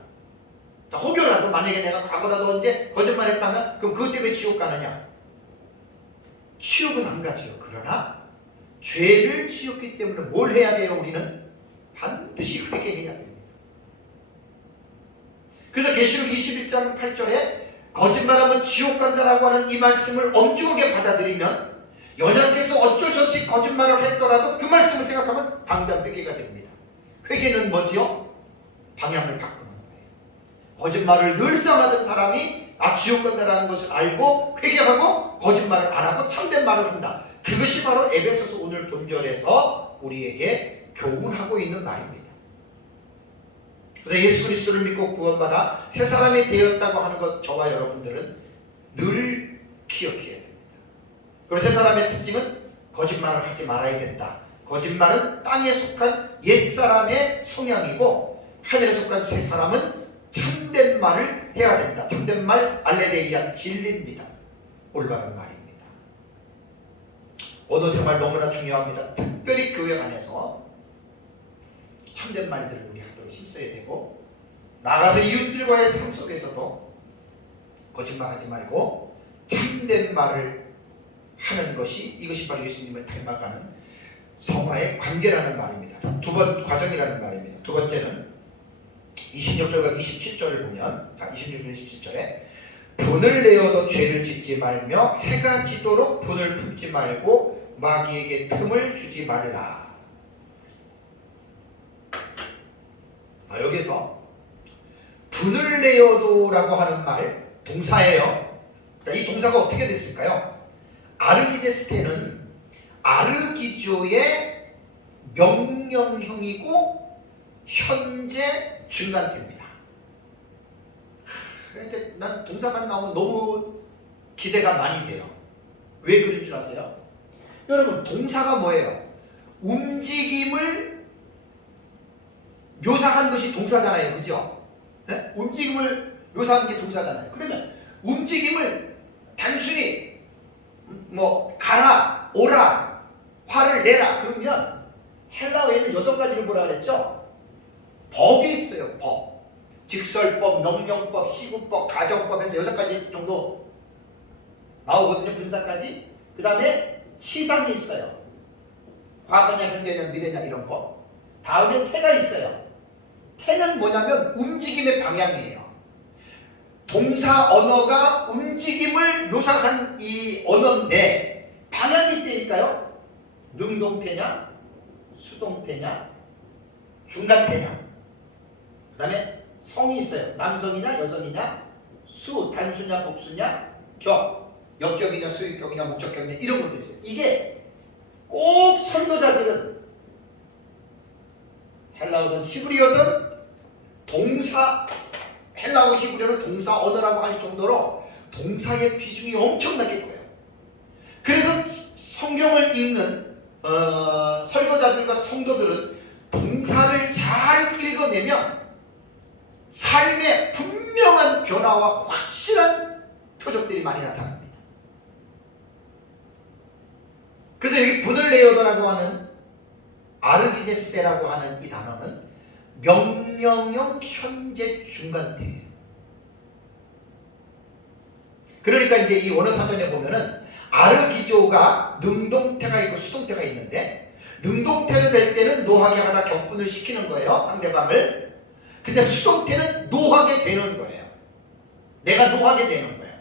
혹여라도 만약에 내가 과거라도 언제 거짓말했다면 그럼 그것 때문에 지옥 가느냐? 지옥은 안 가지요. 그러나 죄를 지었기 때문에 뭘 해야 돼요? 우리는 반드시 회개해야 됩니다. 그래서 계시록 21장 8절에 거짓말하면 지옥 간다라고 하는 이 말씀을 엄중하게 받아들이면 연약해서 어쩔 수 없이 거짓말을 했더라도 그 말씀을 생각하면 당장 회개가 됩니다. 회개는 뭐지요? 방향을 바꾸는 거예요. 거짓말을 늘상 하던 사람이 지옥 간다라는 것을 알고 회개하고 거짓말을 안 하고 참된 말을 한다. 그것이 바로 에베소서 오늘 본절에서 우리에게 교훈하고 있는 말입니다. 그래서 예수 그리스도를 믿고 구원받아 새 사람이 되었다고 하는 것 저와 여러분들은 늘 기억해야 됩니다. 그리고 새 사람의 특징은 거짓말을 하지 말아야 된다. 거짓말은 땅에 속한 옛사람의 성향이고 하늘에 속한 새 사람은 참된 말을 해야 된다. 참된 말 알레데이아 진리입니다. 올바른 말입니다. 언어 생활 너무나 중요합니다. 특별히 교회 안에서 참된 말들을 우리 하도록 힘써야 되고, 나가서 이웃들과의 삶 속에서도 거짓말하지 말고 참된 말을 하는 것이, 이것이 바로 예수님을 닮아가는 성화의 관계라는 말입니다. 두 번 과정이라는 말입니다. 두 번째는 26절과 27절을 보면, 26절 27절에 분을 내어도 죄를 짓지 말며 해가 지도록 분을 품지 말고 마귀에게 틈을 주지 말라. 여기서 분을 내어도라고 하는 말 동사예요. 이 동사가 어떻게 됐을까요? 아르기제스테는 아르기조의 명령형이고 현재 중간태입니다. 이제 난 동사만 나오면 너무 기대가 많이 돼요. 왜 그런 줄 아세요? 여러분, 동사가 뭐예요? 움직임을 묘사한 것이 동사잖아요. 그죠? 네? 움직임을 묘사한 게 동사잖아요. 그러면 움직임을 단순히 뭐 가라, 오라, 화를 내라 그러면 헬라어에는 6가지를 뭐라 그랬죠? 법이 있어요. 법. 직설법, 명령법, 시구법, 가정법에서 6가지 정도 나오거든요. 분사까지. 그 다음에 시상이 있어요. 과거냐, 현재냐, 미래냐 이런 거. 다음에 태가 있어요. 태는 뭐냐면 움직임의 방향이에요. 동사 언어가 움직임을 묘사한 이 언어인데 방향이 있다니까요. 능동태냐, 수동태냐, 중간태냐. 그 다음에 성이 있어요. 남성이냐, 여성이냐, 수, 단수냐, 복수냐, 격, 역격이냐, 수익격이냐, 목적격이냐 이런 것들이 있어요. 이게 꼭 설교자들은 헬라어든 히브리어든 동사, 헬라어 히브리어는 동사 언어라고 할 정도로 동사의 비중이 엄청나게 커요. 그래서 성경을 읽는 설교자들과 성도들은 동사를 잘 읽어내면 삶의 분명한 변화와 확실한 표적들이 많이 나타납니다. 그래서 여기 분을 내어도라고 하는 아르기제스테라고 하는 이 단어는 명령형 현재 중간태예요. 그러니까 이제 이 원어 사전에 보면은 아르기조가 능동태가 있고 수동태가 있는데 능동태로 될 때는 노하게 하다 격분을 시키는 거예요. 상대방을. 근데 수동태는 노하게 되는 거예요. 내가 노하게 되는 거예요.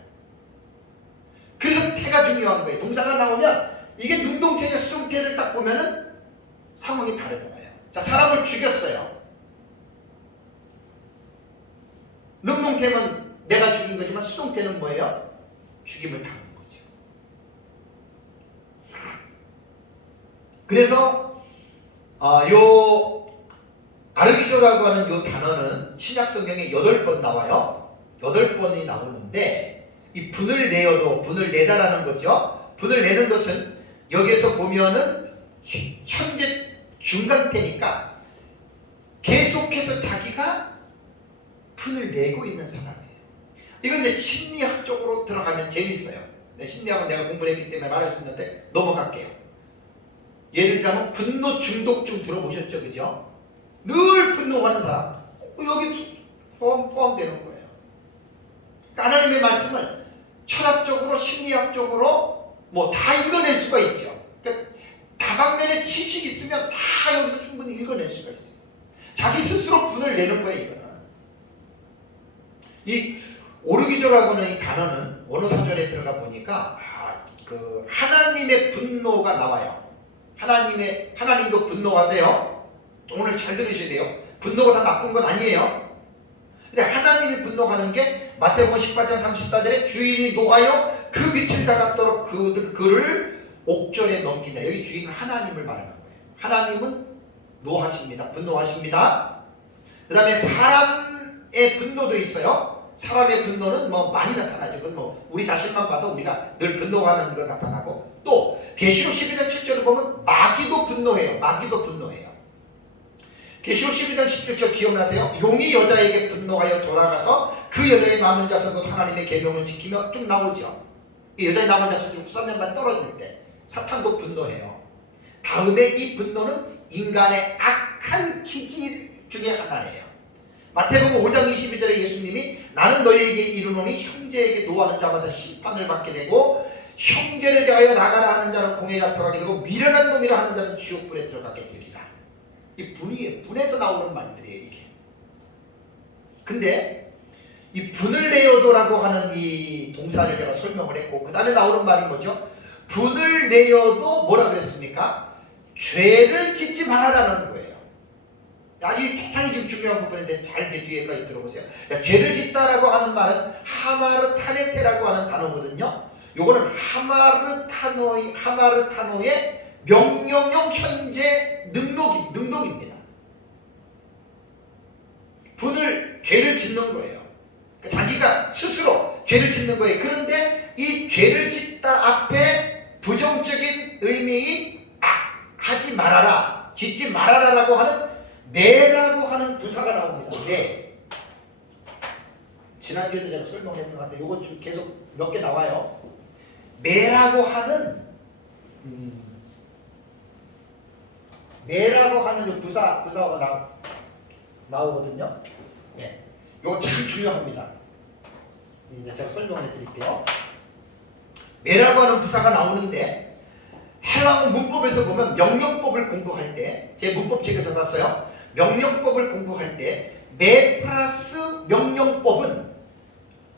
그래서 태가 중요한 거예요. 동사가 나오면 이게 능동태냐 수동태를 딱 보면은 상황이 다르잖아요. 자, 사람을 죽였어요. 능동태는 내가 죽인 거지만 수동태는 뭐예요? 죽임을 당한 거죠. 그래서 요 아르기조라고 하는 요 단어는 신약 성경에 8번 나와요. 8번이 나오는데 이 분을 내어도 분을 내다라는 거죠. 분을 내는 것은 여기에서 보면은 현재 중간태니까 계속해서 자기가 분을 내고 있는 사람이에요. 이건 이제 심리학적으로 들어가면 재밌어요. 심리학은 내가 공부를 했기 때문에 말할 수 있는데 넘어갈게요. 예를 들자면 분노 중독증 들어보셨죠? 그죠? 늘 분노하는 사람 여기 포함되는 거예요. 그러니까 하나님의 말씀을 철학적으로 심리학적으로 뭐 다 읽어낼 수가 있죠. 그러니까 다방면에 지식이 있으면 다 여기서 충분히 읽어낼 수가 있어요. 자기 스스로 분을 내는 거예요. 이거는 이 오르기조라고 하는 이 단어는 원어 사전에 들어가 보니까 그 하나님의 분노가 나와요. 하나님도 분노하세요. 오늘 잘 들으셔야 돼요. 분노가 다 나쁜 건 아니에요. 근데 하나님이 분노하는 게 마태복음 18장 34절에 주인이 노하여 그 빛을 다감도록 그를 옥절에 넘기느라. 여기 주인은 하나님을 말하는 거예요. 하나님은 노하십니다. 분노하십니다. 그 다음에 사람의 분노도 있어요. 사람의 분노는 뭐 많이 나타나죠. 그건 뭐 우리 자신만 봐도 우리가 늘 분노하는 거 나타나고, 또 계시록 12장 7절을 보면 마귀도 분노해요. 마귀도 분노해요. 계시록 12장 17절 기억나세요? 용이 여자에게 분노하여 돌아가서 그 여자의 남은 자손도 하나님의 계명을 지키며 쭉 나오죠. 이 여자의 남은 자손 후사면만 떨어질 때 사탄도 분노해요. 다음에 이 분노는 인간의 악한 기질 중에 하나예요. 마태복음 5장 22절에 예수님이 나는 너희에게 이르노니 형제에게 노하는 자마다 심판을 받게 되고 형제를 대하여 나가라 하는 자는 공회에 잡혀가게 되고 미련한 놈이라 하는 자는 지옥불에 들어가게 되리라. 이 분이에요. 분에서 나오는 말들이에요. 이게. 근데 이 분을 내어도라고 하는 이 동사를 제가 설명을 했고, 그 다음에 나오는 말이 뭐죠? 분을 내어도 뭐라 그랬습니까? 죄를 짓지 말아라는 거예요. 아주 대단히 좀 중요한 부분인데 잘 뒤에까지 들어보세요. 죄를 짓다라고 하는 말은 하마르타네테라고 하는 단어거든요. 요거는 하마르타노의 명령형 현재 능동입니다. 죄를 짓는 거예요. 그러니까 자기가 스스로 죄를 짓는 거예요. 그런데 이 죄를 짓다 앞에 부정적인 의미인 하지 말아라, 짓지 말아라라고 하는 내라고 하는 부사가 나옵니다. 매. 지난주에도 제가 설명했던 것 같은데 이거 좀 계속 몇 개 나와요. 매라고 하는 매라고 하는 요 부사가 나오거든요. 네. 이거 참 중요합니다. 이제 제가 설명해 드릴게요. 매라고 하는 부사가 나오는데 헬라어 문법에서 보면 명령법을 공부할 때, 제 문법책에서 봤어요. 명령법을 공부할 때 매 플러스 명령법은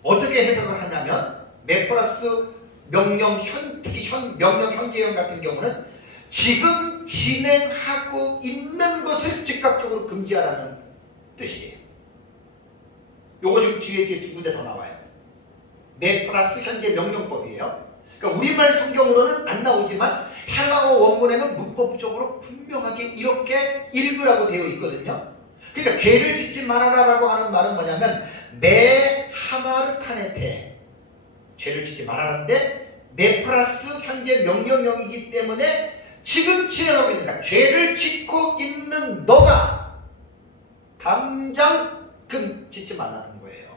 어떻게 해석을 하냐면, 매 플러스 명령현, 특히 명령 현재형 같은 경우는 지금 진행하고 있는 것을 즉각적으로 금지하라는 뜻이에요. 요거 지금 뒤에 두 군데 더 나와요. 매 플러스 현재 명령법이에요. 그러니까 우리말 성경으로는 안 나오지만 헬라어 원문에는 문법적으로 분명하게 이렇게 읽으라고 되어 있거든요. 그러니까 죄를 짓지 말아라라고 하는 말은 뭐냐면 매 하마르타네테, 죄를 짓지 말아라는데 매 플러스 현재 명령형이기 때문에 지금 진행하고 있는, 그러니까 죄를 짓고 있는 너가 당장 짓지 말라는 거예요.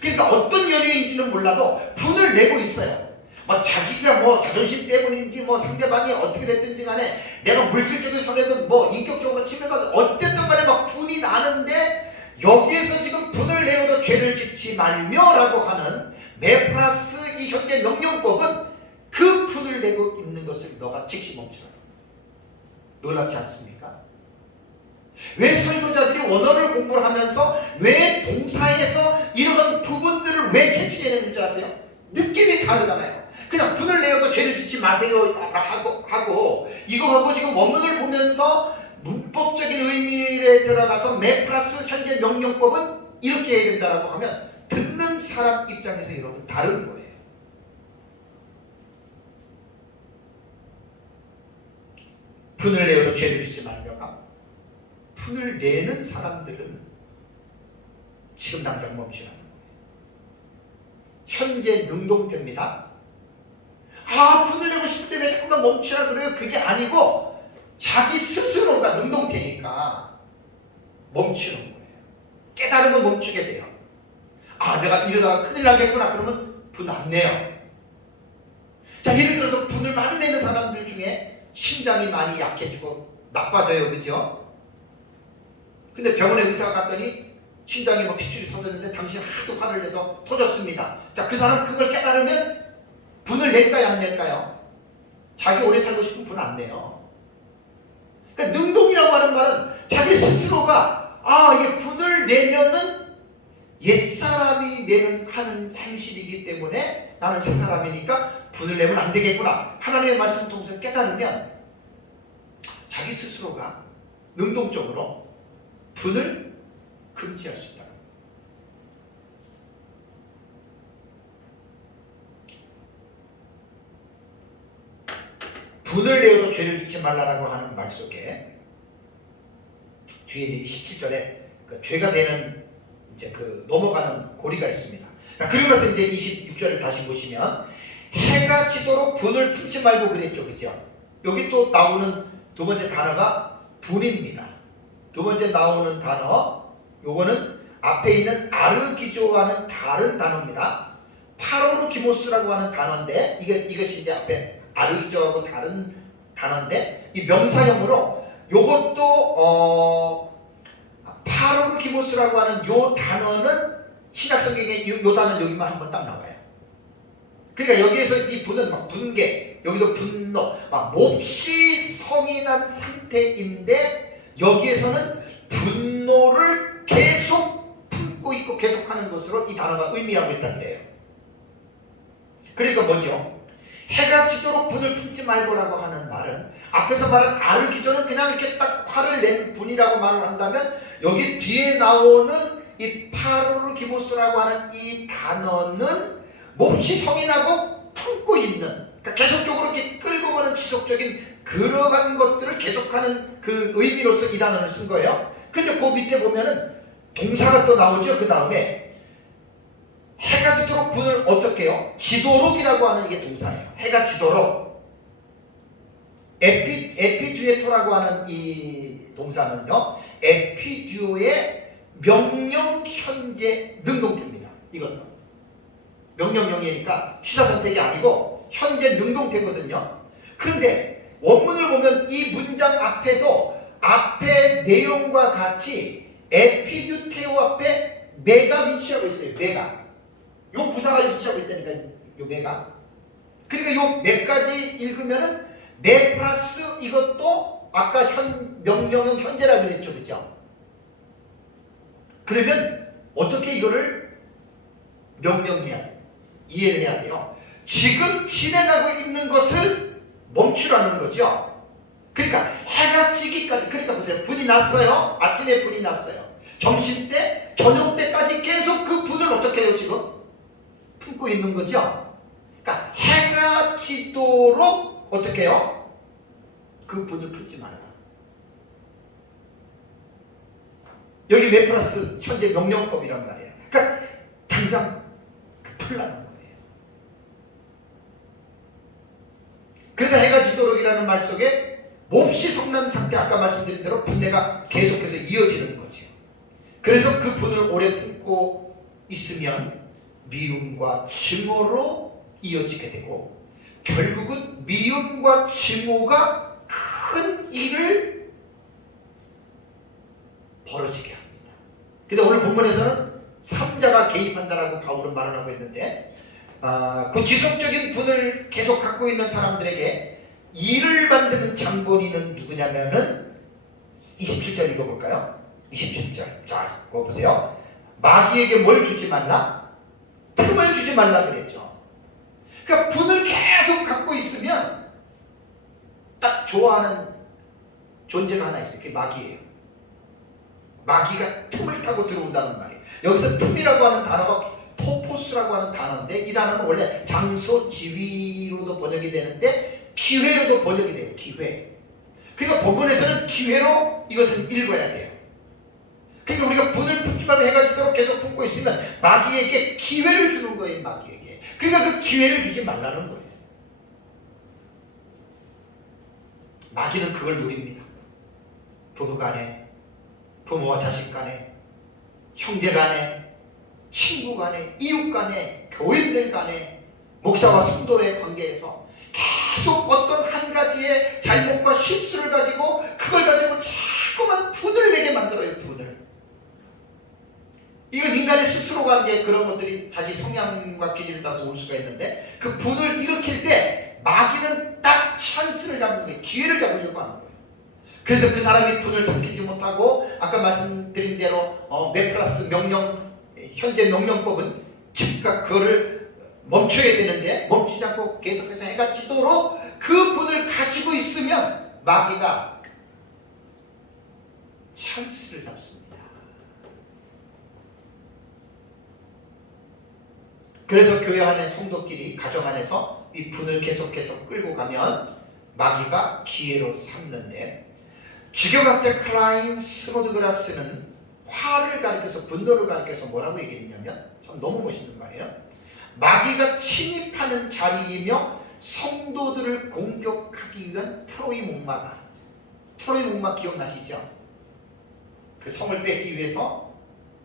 그러니까 어떤 연유인지는 몰라도 분을 내고 있어요. 뭐 자기가 뭐 자존심 때문인지 뭐 상대방이 어떻게 됐든지 간에 내가 물질적인 손해든 뭐 인격적으로 침해받은 어쨌든 간에 막 분이 나는데 여기에서 지금 분을 내어도 죄를 짓지 말며라고 하는 매 플러스 이 현재 명령법은 그 분을 내고 있는 것을 너가 즉시 멈추라. 놀랍지 않습니까? 왜 설교자들이 원어를 공부를 하면서 왜 동사에서 이러한 부분들을 왜 캐치해내는 줄 아세요? 느낌이 다르잖아요. 그냥 분을 내어도 죄를 짓지 마세요 하고 이거하고 지금 원문을 보면서 문법적인 의미에 들어가서 매 플러스 현재 명령법은 이렇게 해야 된다라고 하면 듣는 사람 입장에서 여러분 다른 거예요. 분을 내어도 죄를 짓지 말며가 분을 내는 사람들은 지금 당장 멈추라는 거예요. 현재 능동태입니다. 분을 내고 싶은데 왜 자꾸만 멈추라 그래요? 그게 아니고 자기 스스로가 능동태니까 멈추는 거예요. 깨달으면 멈추게 돼요. 내가 이러다가 큰일 나겠구나 그러면 분 안 내요. 자, 예를 들어서 분을 많이 내는 사람들 중에 심장이 많이 약해지고 나빠져요. 그죠? 근데 병원에 의사가 갔더니 심장이 뭐 핏줄이 터졌는데 당신 하도 화를 내서 터졌습니다. 자, 그 사람 그걸 깨달으면 분을 낼까요? 안 낼까요? 자기 오래 살고 싶으면 분 안 내요. 그러니까 능동이라고 하는 말은 자기 스스로가 이게 분을 내면은 옛사람이 하는 행실이기 때문에 나는 새사람이니까 분을 내면 안 되겠구나. 하나님의 말씀을 통해서 깨달으면 자기 스스로가 능동적으로 분을 금지할 수 있다. 분을 내어도 죄를 짓지 말라라고 하는 말 속에 뒤에 17절에 그 죄가 되는 이제 그 넘어가는 고리가 있습니다. 그러면서 이제 26절을 다시 보시면 해가 지도록 분을 품지 말고 그랬죠. 그죠? 여기 또 나오는 두 번째 단어가 분입니다. 두 번째 나오는 단어, 요거는 앞에 있는 아르기조와는 다른 단어입니다. 파로르기모스라고 하는 단어인데 이것이 이제 앞에 아르기조하고 다른 단어인데 이 명사형으로 요것도 파로르기모스라고 하는 요 단어는 신약 성경에 요 단어는 여기만 한번 딱 나와요. 그러니까 여기에서 이 분은 막 분개, 여기도 분노, 막 몹시 성이 난 상태인데 여기에서는 분노를 계속 품고 있고 계속하는 것으로 이 단어가 의미하고 있다는 거예요. 그러니까 뭐죠? 해가 지도록 분을 품지 말고라고 하는 말은 앞에서 말한 아르기조는 그냥 이렇게 딱 화를 낸 분이라고 말을 한다면 여기 뒤에 나오는 이 파로르기모스라고 하는 이 단어는 몹시 성이 나고 품고 있는, 그러니까 계속적으로 이렇게 끌고 가는 지속적인 그러한 것들을 계속하는 그 의미로서 이 단어를 쓴 거예요. 근데 그 밑에 보면은 동사가 또 나오죠. 그 다음에 해가 지도록 분을 어떻게 해요? 지도록이라고 하는 이게 동사예요. 해가 지도록. 에피듀에토라고 하는 이 동사는요 에피듀오의 명령 현재 능동태입니다. 이것도 명령형이니까 취사 선택이 아니고 현재 능동태거든요. 그런데 원문을 보면 이 문장 앞에도 앞에 내용과 같이 에피듀테오 앞에 메가 위치하고 있어요. 메가. 요 부사가 위치하고 있다니까 요 메가. 그러니까 요 메까지 읽으면은 메 플러스 이것도 아까 명령형 현재라고 그랬죠. 그죠? 그러면 어떻게 이거를 명령해야 돼요? 이해를 해야 돼요. 지금 진행하고 있는 것을 멈추라는 거죠. 그러니까 해가 지기까지, 그러니까 보세요. 분이 났어요. 아침에 분이 났어요. 점심때, 저녁때까지 계속 그 분을 어떻게 해요 지금? 품고 있는 거죠. 그러니까 해가 지도록 어떻게 해요? 그 분을 품지 말라. 여기 메 플러스 현재 명령법이란 말이에요. 그러니까 당장 풀라는 거예요. 그래서 해가 지도록이라는 말 속에 몹시 성난 상태, 아까 말씀드린 대로 분내가 계속해서 이어지는 거죠. 그래서 그 분을 오래 품고 있으면 미움과 증오로 이어지게 되고 결국은 미움과 증오가 큰 일을 벌어지게 합니다. 근데 오늘 본문에서는 3자가 개입한다라고 바울은 말을 하고 있는데 그 지속적인 분을 계속 갖고 있는 사람들에게 일을 만드는 장본인은 누구냐면은 27절 읽어볼까요? 27절. 자, 그거 보세요. 마귀에게 뭘 주지 말라? 틈을 주지 말라 그랬죠. 그러니까 분을 계속 갖고 있으면 딱 좋아하는 존재가 하나 있어요. 그게 마귀예요. 마귀가 틈을 타고 들어온다는 말이에요. 여기서 틈이라고 하는 단어가 토포스라고 하는 단어인데 이 단어는 원래 장소, 지위로도 번역이 되는데 기회로도 번역이 돼요. 기회. 그러니까 본문에서는 기회로 이것을 읽어야 돼요. 그러니까 우리가 분을 품지 말고 해가 지도록 계속 품고 있으면 마귀에게 기회를 주는 거예요. 마귀에게. 그러니까 그 기회를 주지 말라는 거예요. 마귀는 그걸 노립니다. 부부 간에, 부모와 자식 간에, 형제 간에, 친구 간에, 이웃 간에, 교인들 간에, 목사와 성도의 관계에서 계속 어떤 한 가지의 잘못과 실수를 가지고 그걸 가지고 자꾸만 분을 내게 만들어요. 분을. 이건 인간의 스스로가 이제 그런 것들이 자기 성향과 기질에 따라서 올 수가 있는데 그 분을 일으킬 때 마귀는 딱 찬스를 잡는 거예요. 기회를 잡으려고 하는 거예요. 그래서 그 사람이 분을 삼키지 못하고 아까 말씀드린 대로 메 플러스 명령 현재 명령법은 즉각 그거를 멈춰야 되는데 멈추지 않고 계속해서 해가 지도록 그 분을 가지고 있으면 마귀가 찬스를 잡습니다. 그래서 교회 안에 성도끼리 가정 안에서 이 분을 계속해서 끌고 가면 마귀가 기회로 삼는데 주교학자 클라인 스노드그라스는 화를 가리켜서 분노를 가리켜서 뭐라고 얘기했냐면 참 너무 멋있는 말이에요. 마귀가 침입하는 자리이며 성도들을 공격하기 위한 트로이 목마다. 트로이 목마 기억나시죠? 그 성을 뺏기 위해서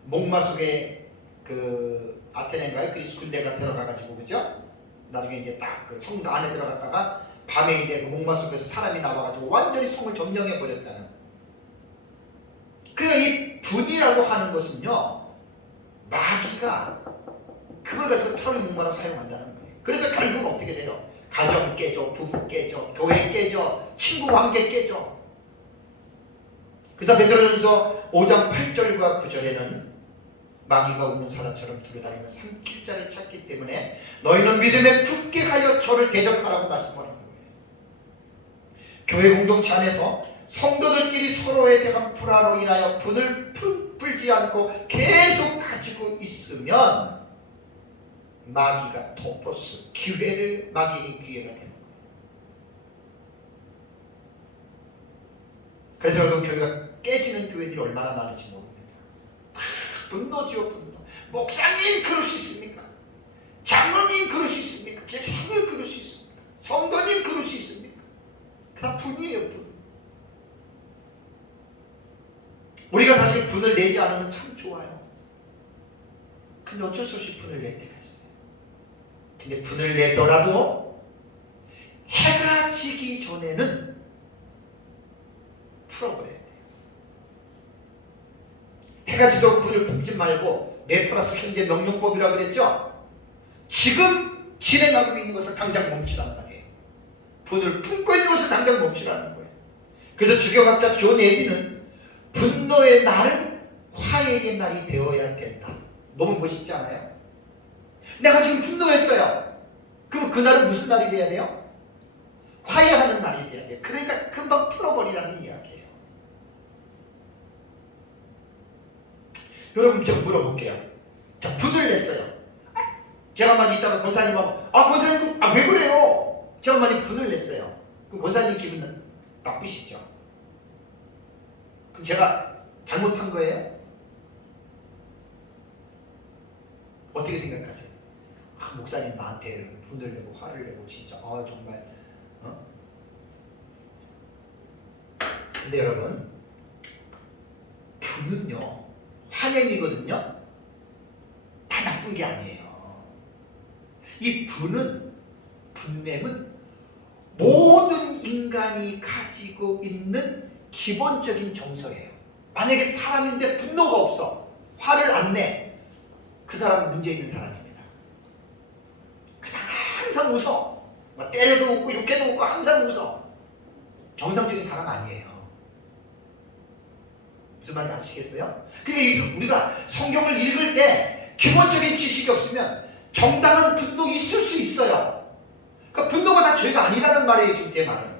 목마 속에 그 아테네인가요? 그리스 군대가 들어가가지고 그죠? 나중에 이제 딱 그 성 안에 들어갔다가 밤에 이제 그 목마 속에서 사람이 나와가지고 완전히 성을 점령해 버렸다는. 그러니까 이 분이라고 하는 것은요 마귀가 그걸 가지고 트로이 목마로 사용한다는 거예요. 그래서 결국은 어떻게 돼요? 가정 깨져, 부부 깨져, 교회 깨져, 친구 관계 깨져. 그래서 베드로전서 5장 8절과 9절에는 마귀가 웃는 사람처럼 두루다니며 삼킬 자를 찾기 때문에 너희는 믿음에 굳게 하여 저를 대적하라고 말씀하는 거예요. 교회 공동체 안에서 성도들끼리 서로에 대한 불화로 인하여 분을 풀지 않고 계속 가지고 있으면 마귀가 토포스, 기회를 마귀에게 기회가 되는 거예요. 그래서 여러분 교회가 깨지는 교회들이 얼마나 많은지 모릅니다. 분노지요, 분노. 목사님 그럴 수 있습니까? 장로님 그럴 수 있습니까? 집사님 그럴 수 있습니까? 성도님 그럴 수 있습니까? 다 분이에요, 분. 우리가 사실 분을 내지 않으면 참 좋아요. 근데 어쩔 수 없이 분을 낼 때가 있어요. 근데 분을 내더라도 해가 지기 전에는 풀어버려야 돼요. 해가 지도록 분을 품지 말고 네 플러스 현재 명령법이라고 그랬죠? 지금 진행하고 있는 것을 당장 멈추란 말이에요. 분을 품고 있는 것을 당장 멈추라는 거예요. 그래서 주교학자 존 에디는 분노의 날은 화해의 날이 되어야 된다. 너무 멋있지 않아요? 내가 지금 분노했어요. 그럼 그날은 무슨 날이 돼야 돼요? 화해하는 날이 돼야 돼요. 그러니까 금방 풀어버리라는 이야기예요. 여러분 좀 물어볼게요. 자, 분을 냈어요. 제가 많이 있다가 권사님하고 권사님 왜 그래요? 제가 많이 분을 냈어요. 그럼 권사님 기분 나쁘시죠? 그럼 제가 잘못한 거예요? 어떻게 생각하세요? 목사님 나한테 분을 내고 화를 내고 진짜 정말 근데 여러분 분은요 화냄이거든요. 다 나쁜 게 아니에요. 이 분냄은 모든 인간이 가지고 있는 기본적인 정서예요. 만약에 사람인데 분노가 없어, 화를 안 내, 그 사람은 문제 있는 사람입니다. 그냥 항상 웃어. 막 때려도 웃고 욕해도 웃고 항상 웃어. 정상적인 사람 아니에요. 무슨 말인지 아시겠어요? 그러니까 우리가 성경을 읽을 때 기본적인 지식이 없으면 정당한 분노 있을 수 있어요. 그러니까 분노가 다 죄가 아니라는 말이에요. 지금 제 말은.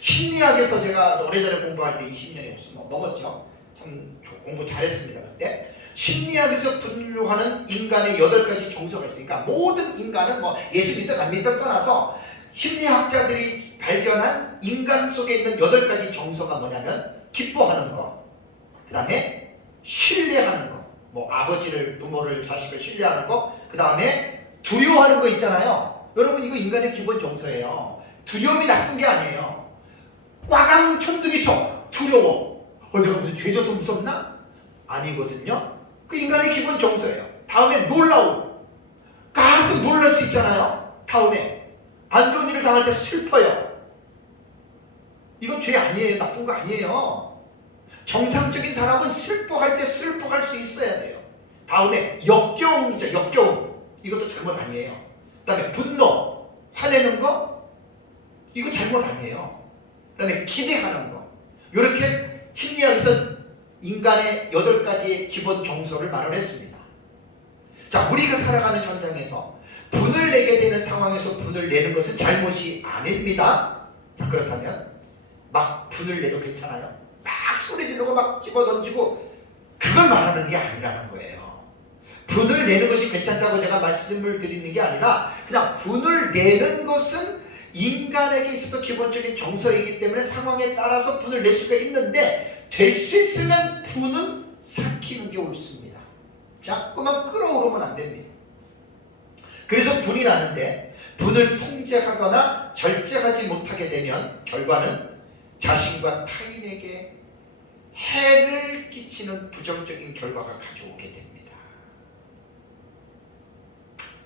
심리학에서 제가 오래전에 공부할 때 20년이 넘었죠. 참 공부 잘했습니다. 그때. 심리학에서 분류하는 인간의 8가지 정서가 있으니까 모든 인간은 예수 믿든 안 믿든 떠나서 심리학자들이 발견한 인간 속에 있는 8가지 정서가 뭐냐면 기뻐하는 거, 그 다음에 신뢰하는 거, 아버지를, 부모를, 자식을 신뢰하는 거, 그 다음에 두려워하는 거 있잖아요. 여러분 이거 인간의 기본 정서예요. 두려움이 나쁜 게 아니에요. 꽈강 천둥이쳐 두려워. 내가 무슨 죄져서 무섭나? 아니거든요. 그 인간의 기본 정서예요. 다음에 놀라움. 깜짝 놀랄 수 있잖아요. 다음에 안 좋은 일을 당할 때 슬퍼요. 이건 죄 아니에요. 나쁜 거 아니에요. 정상적인 사람은 슬퍼할 때 슬퍼할 수 있어야 돼요. 다음에 역겨움이죠. 역겨움. 이것도 잘못 아니에요. 그 다음에 분노. 화내는 거. 이거 잘못 아니에요. 그 다음에 기대하는 거. 이렇게 심리학에서 인간의 8가지의 기본 정서를 말을 했습니다. 자, 우리가 살아가는 현장에서 분을 내게 되는 상황에서 분을 내는 것은 잘못이 아닙니다. 자, 그렇다면 막 분을 내도 괜찮아요? 막 소리 지르고 막 집어던지고 그걸 말하는 게 아니라는 거예요. 분을 내는 것이 괜찮다고 제가 말씀을 드리는 게 아니라 그냥 분을 내는 것은 인간에게 있어도 기본적인 정서이기 때문에 상황에 따라서 분을 낼 수가 있는데 될 수 있으면 분은 삭히는 게 옳습니다. 자꾸만 끌어오르면 안 됩니다. 그래서 분이 나는데 분을 통제하거나 절제하지 못하게 되면 결과는 자신과 타인에게 해를 끼치는 부정적인 결과가 가져오게 됩니다.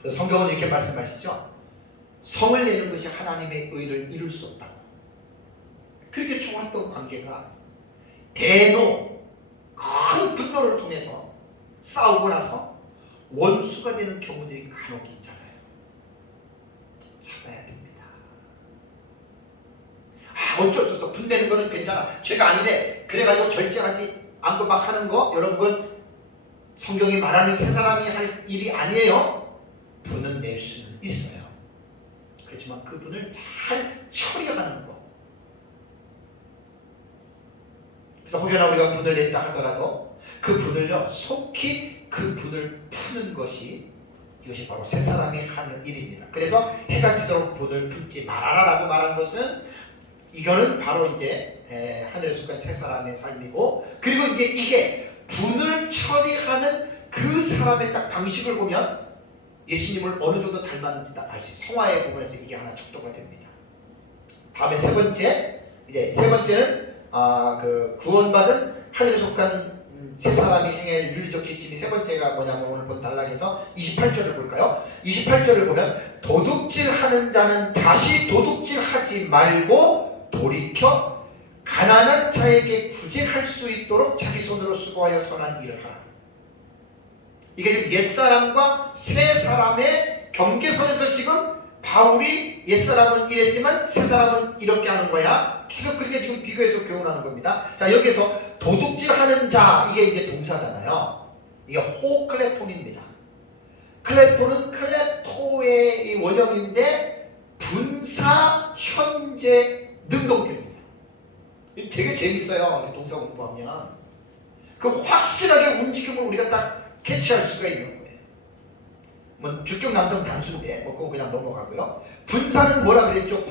그래서 성경은 이렇게 말씀하시죠. 성을 내는 것이 하나님의 의를 이룰 수 없다. 그렇게 좋았던 관계가 큰 분노를 통해서 싸우고 나서 원수가 되는 경우들이 간혹 있잖아요. 참아야 됩니다. 어쩔 수 없어. 분내는 거는 괜찮아. 죄가 아니래. 그래가지고 절제하지 않고 막 하는 거, 여러분 성경이 말하는 세 사람이 할 일이 아니에요. 분은 낼 수는 있어요. 그렇지만 그 분을 잘 처리하는 거. 그래서 혹여나 우리가 분을 냈다 하더라도 그 분을요 속히 그 분을 푸는 것이 이것이 바로 세 사람이 하는 일입니다. 그래서 해가 지도록 분을 품지 말아라라고 말한 것은 이거는 바로 이제 하늘에 속한 세 사람의 삶이고, 그리고 이제 이게 분을 처리하는 그 사람의 딱 방식을 보면 예수님을 어느 정도 닮았는지 딱 알 수 있어요. 성화의 부분에서 이게 하나 척도가 됩니다. 다음에 세 번째는 그 구원받은 하늘에 속한 세 사람이 행할 윤리적 지침이 세 번째가 뭐냐면 오늘 본 단락에서 28절을 볼까요? 28절을 보면 도둑질하는 자는 다시 도둑질하지 말고 돌이켜 가난한 자에게 구제할 수 있도록 자기 손으로 수고하여 선한 일을 하라. 이게 지금 옛사람과 새사람의 경계선에서 지금 바울이 옛사람은 이랬지만 새사람은 이렇게 하는 거야. 계속 그렇게 지금 비교해서 교훈하는 겁니다. 자, 여기서 도둑질하는 자, 이게 이제 동사잖아요. 이게 호클레톤입니다. 클레톤은 클레토의 이 원형인데 분사 현재 능동태입니다. 되게 재밌어요. 동사 공부하면. 그럼 확실하게 움직임을 우리가 딱 캐치할 수가 있는 거예요. 뭐 주격 남성 단수인데 뭐 그거 그냥 넘어가고요. 분사는 뭐라 그랬죠?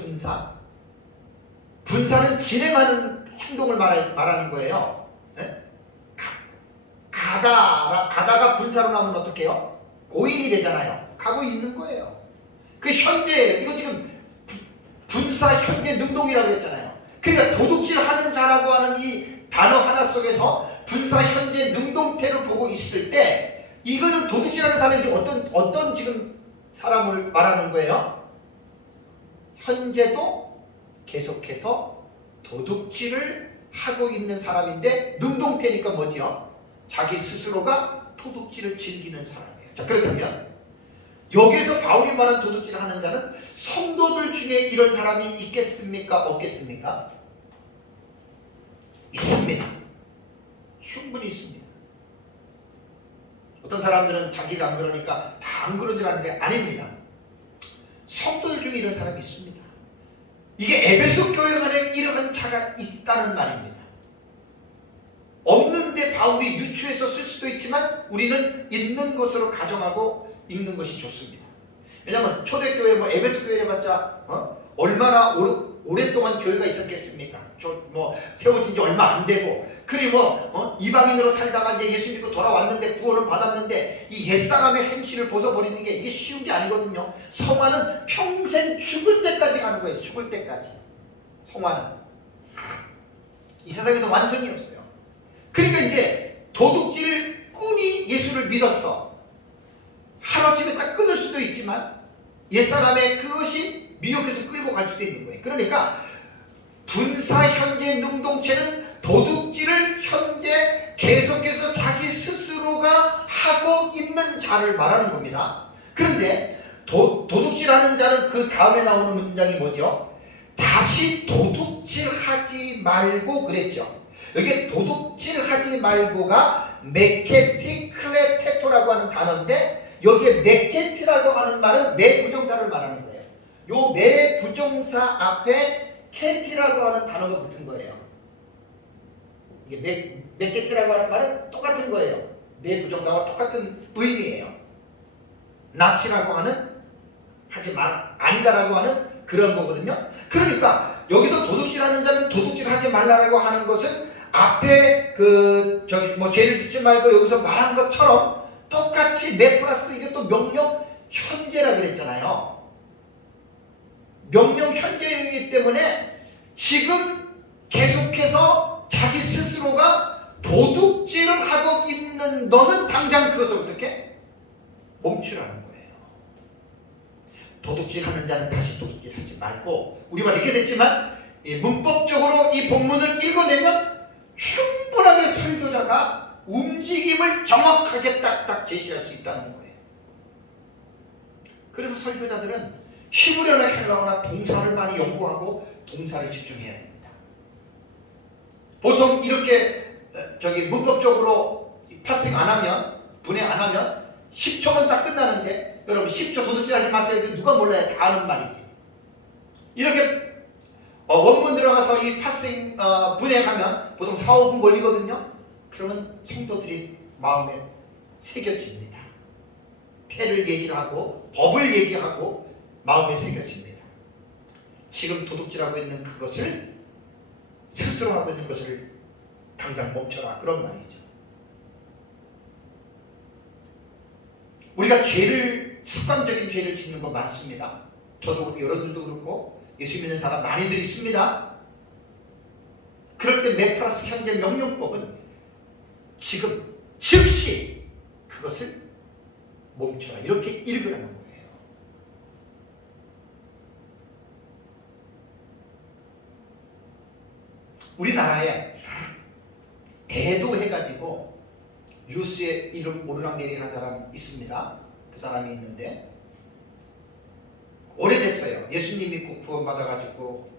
분사는 진행하는 행동을 말하는 거예요. 네? 가다가 분사로 나오면 어떻게 해요? 고인이 되잖아요. 가고 있는 거예요. 그 현재, 이거 지금 분사 현재 능동이라고 했잖아요. 그러니까 도둑질하는 자라고 하는 이 단어 하나 속에서 분사 현재 능동태를 보고 있을 때 이거는 도둑질하는 사람이 어떤 지금 사람을 말하는 거예요? 현재도 계속해서 도둑질을 하고 있는 사람인데 능동태니까 뭐지요? 자기 스스로가 도둑질을 즐기는 사람이에요. 자, 그렇다면 여기서 바울이 말한 도둑질을 하는 자는 성도들 중에 이런 사람이 있겠습니까? 없겠습니까? 있습니다. 충분히 있습니다. 어떤 사람들은 자기가 안 그러니까 다 안 그런 줄 아는데 아닙니다. 성도들 중에 이런 사람이 있습니다. 이게 에베소 교회 안에 이러한 자가 있다는 말입니다. 없는데 바울이 유추해서 쓸 수도 있지만 우리는 있는 것으로 가정하고 읽는 것이 좋습니다. 왜냐하면 초대교회 뭐 에베소 교회 해봤자 얼마나 오랫동안 교회가 있었겠습니까? 뭐 세워진 지 얼마 안 되고 그리고 이방인으로 살다가 이제 예수 믿고 돌아왔는데 구원을 받았는데 이 옛사람의 행실을 벗어버리는 게 이게 쉬운 게 아니거든요. 성화는 평생 죽을 때까지 가는 거예요. 죽을 때까지. 성화는 이 세상에서 완성이 없어요. 그러니까 이제 도둑질 꾼이 예수를 믿었어. 하루아침에 딱 끊을 수도 있지만 옛사람의 그것이 미혹해서 끌고 갈 수도 있는 거예요. 그러니까 분사 현재 능동체는 도둑질을 현재 계속해서 자기 스스로가 하고 있는 자를 말하는 겁니다. 그런데 도둑질하는 자는 그 다음에 나오는 문장이 뭐죠? 다시 도둑질하지 말고 그랬죠. 여기 도둑질하지 말고가 메케티클레테토라고 하는 단어인데 여기에 메케티라고 하는 말은 매부정사를 말하는 거예요. 요 매부정사 앞에 케티라고 하는 단어가 붙은 거예요. 이게 메케티라고 하는 말은 똑같은 거예요. 매부정사와 똑같은 의미예요. 낫이라고 하는 하지 말 아니다라고 하는 그런 거거든요. 그러니까 여기서 도둑질하는 자는 도둑질하지 말라라고 하는 것은 앞에 죄를 짓지 말고 여기서 말한 것처럼 똑같이 매 플러스 이게 또 명령 현재라 그랬잖아요. 명령 현재이기 때문에 지금 계속해서 자기 스스로가 도둑질을 하고 있는 너는 당장 그것을 어떻게? 멈추라는 거예요. 도둑질하는 자는 다시 도둑질하지 말고 우리말 이렇게 됐지만 문법적으로 이 본문을 읽어내면 충분하게 설교자가 움직임을 정확하게 딱딱 제시할 수 있다는 거예요. 그래서 설교자들은 히브리어나 헬라어나 동사를 많이 연구하고 동사를 집중해야 됩니다. 보통 이렇게 문법적으로 파생 안 하면 분해 안 하면 10초면 딱 끝나는데 여러분 10초 도둑질하지 마세요. 누가 몰라요? 다 아는 말이지. 이렇게 원문 들어가서 이 파생 분해하면 보통 4, 5분 걸리거든요. 그러면 성도들이 마음에 새겨집니다. 태를 얘기를 하고 법을 얘기하고 마음에 새겨집니다. 지금 도둑질하고 있는 그것을 스스로 하고 있는 것을 당장 멈춰라 그런 말이죠. 우리가 습관적인 죄를 짓는 거 많습니다. 저도 그렇고 여러분들도 그렇고 예수 믿는 사람 많이들 있습니다. 그럴 때 메 플러스 현재 명령법은 지금 즉시 그것을 멈춰라. 이렇게 읽으라는 거예요. 우리나라에 대도 해가지고 뉴스에 이름 오르락내리락 사람 있습니다. 그 사람이 있는데 오래됐어요. 예수님 믿고 구원받아가지고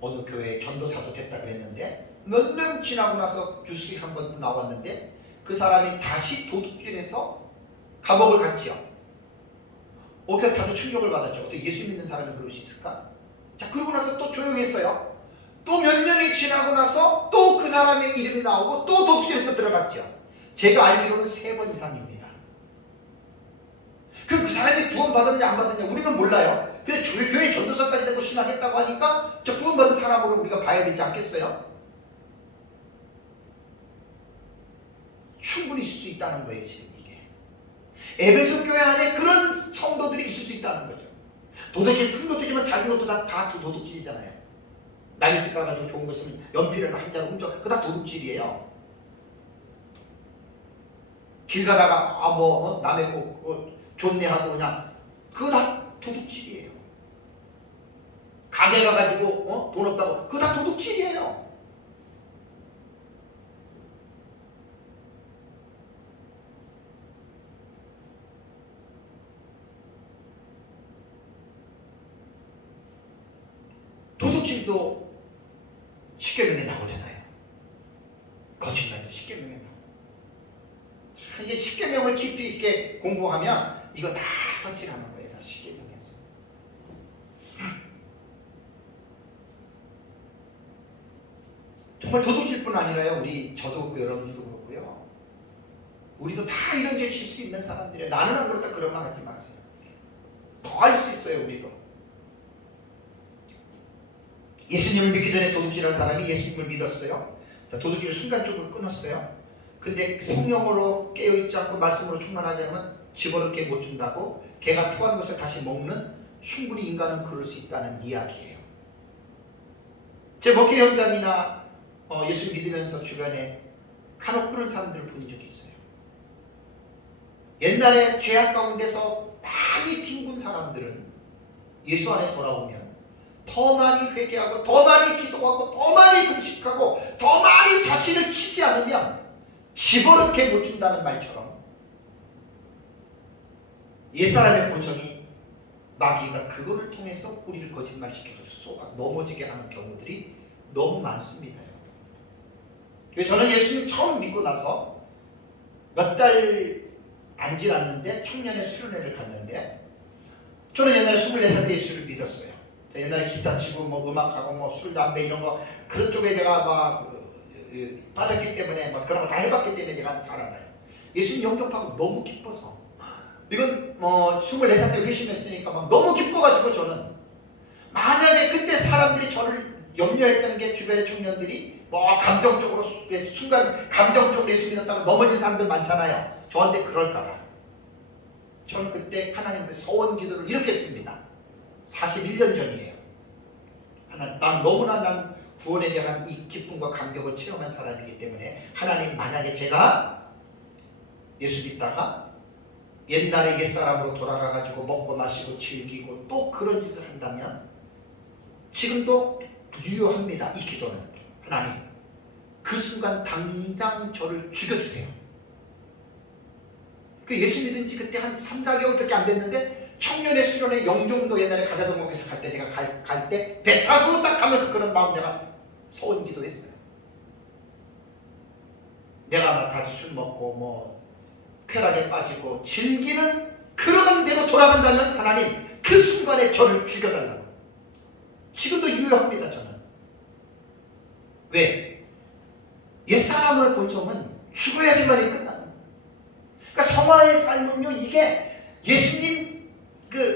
어느 교회에 전도사도 됐다 그랬는데 몇 년 지나고 나서 뉴스에 한 번 나왔는데 그 사람이 다시 도둑질해서 감옥을 갔지요. 다도 충격을 받았죠. 어떻게 예수 믿는 사람이 그럴 수 있을까? 자, 그러고 나서 또 조용했어요. 또 몇 년이 지나고 나서 또 그 사람의 이름이 나오고 또 도둑질해서 들어갔죠. 제가 알기로는 3번 이상입니다. 그럼 그 사람이 구원받았느냐 안 받았느냐 우리는 몰라요. 근데 교회 전도사까지 되고 신앙했다고 하니까 저 구원받은 사람으로 우리가 봐야 되지 않겠어요? 충분히 있을 수 있다는 거예요. 지금 이게 에베소 교회 안에 그런 성도들이 있을 수 있다는 거죠. 도둑질 큰 것도지만 작은 것도 다 도둑질이잖아요. 남의 집 가가지고 좋은 거 있으면 연필을 한 자루 훔쳐, 그거 다 도둑질이에요. 길 가다가 남의 거 좋네하고 그냥 그거 다 도둑질이에요. 가게 가가지고 돈 없다고 그거 다 도둑질이에요. 도둑질도 십계명에 나오잖아요. 거짓말도 십계명에 나오고. 이제 십계명을 깊이 있게 공부하면 이거 다 터치하는 거예요. 사실 십계명에서. 정말 도둑질뿐 아니라요. 저도 여러분들도 그렇고요. 우리도 다 이런 죄 질 수 있는 사람들이에요. 나는 안 그렇다 그런 말 하지 마세요. 더 할 수 있어요. 우리도. 예수님을 믿기 전에 도둑질한 사람이 예수님을 믿었어요. 도둑질을 순간적으로 끊었어요. 근데 성령으로 깨어있지 않고 말씀으로 충만하지 않으면 집어넣게 못 준다고 개가 토한 것을 다시 먹는, 충분히 인간은 그럴 수 있다는 이야기예요. 제 목회 현장이나 예수 믿으면서 주변에 간혹 그런 사람들을 본 적이 있어요. 옛날에 죄악 가운데서 많이 뒹군 사람들은 예수 안에 돌아오면 더 많이 회개하고 더 많이 기도하고 더 많이 금식하고 더 많이 자신을 치지 않으면 집어넣게 못 준다는 말처럼 옛사람의 본성이 마귀가 그거를 통해서 우리를 거짓말시켜가지고 쏘가 넘어지게 하는 경우들이 너무 많습니다. 저는 예수님 처음 믿고 나서 몇 달 안 지났는데 청년의 수련회를 갔는데 저는 옛날에 24살 때 예수를 믿었어요. 옛날에 기타 치고 음악하고 술, 담배 이런 거 그런 쪽에 제가 빠졌기 때문에 그런 거 다 해봤기 때문에 제가 잘 알아요. 예수님 영접하고 너무 기뻐서 이건 24살 때 회심했으니까 너무 기뻐가지고 저는 만약에 그때 사람들이 저를 염려했던 게 주변의 청년들이 감정적으로 순간 감정적으로 예수 믿었다가 넘어진 사람들 많잖아요. 저한테 그럴까봐 저는 그때 하나님의 서원 기도를 이렇게 했습니다. 41년 전이에요. 너무나 구원에 대한 이 기쁨과 감격을 체험한 사람이기 때문에 하나님, 만약에 제가 예수 믿다가 옛날에 옛사람으로 돌아가가지고 먹고 마시고 즐기고 또 그런 짓을 한다면 지금도 유효합니다. 이 기도는. 하나님, 그 순간 당장 저를 죽여주세요. 예수 믿은 지 그때 한 3, 4개월밖에 안 됐는데 청년의 수련회 영종도 옛날에 가자동목에서 갈 때 제가 갈 때 배 타고 딱 가면서 그런 마음 내가 서원 기도했어요. 내가 다시 술 먹고 쾌락에 빠지고 즐기는 그런 대로 돌아간다면 하나님 그 순간에 저를 죽여달라고. 지금도 유효합니다. 저는. 왜? 옛사람의 본성은 죽어야지만이 끝나는 거예요. 그러니까 성화의 삶은요, 이게 예수님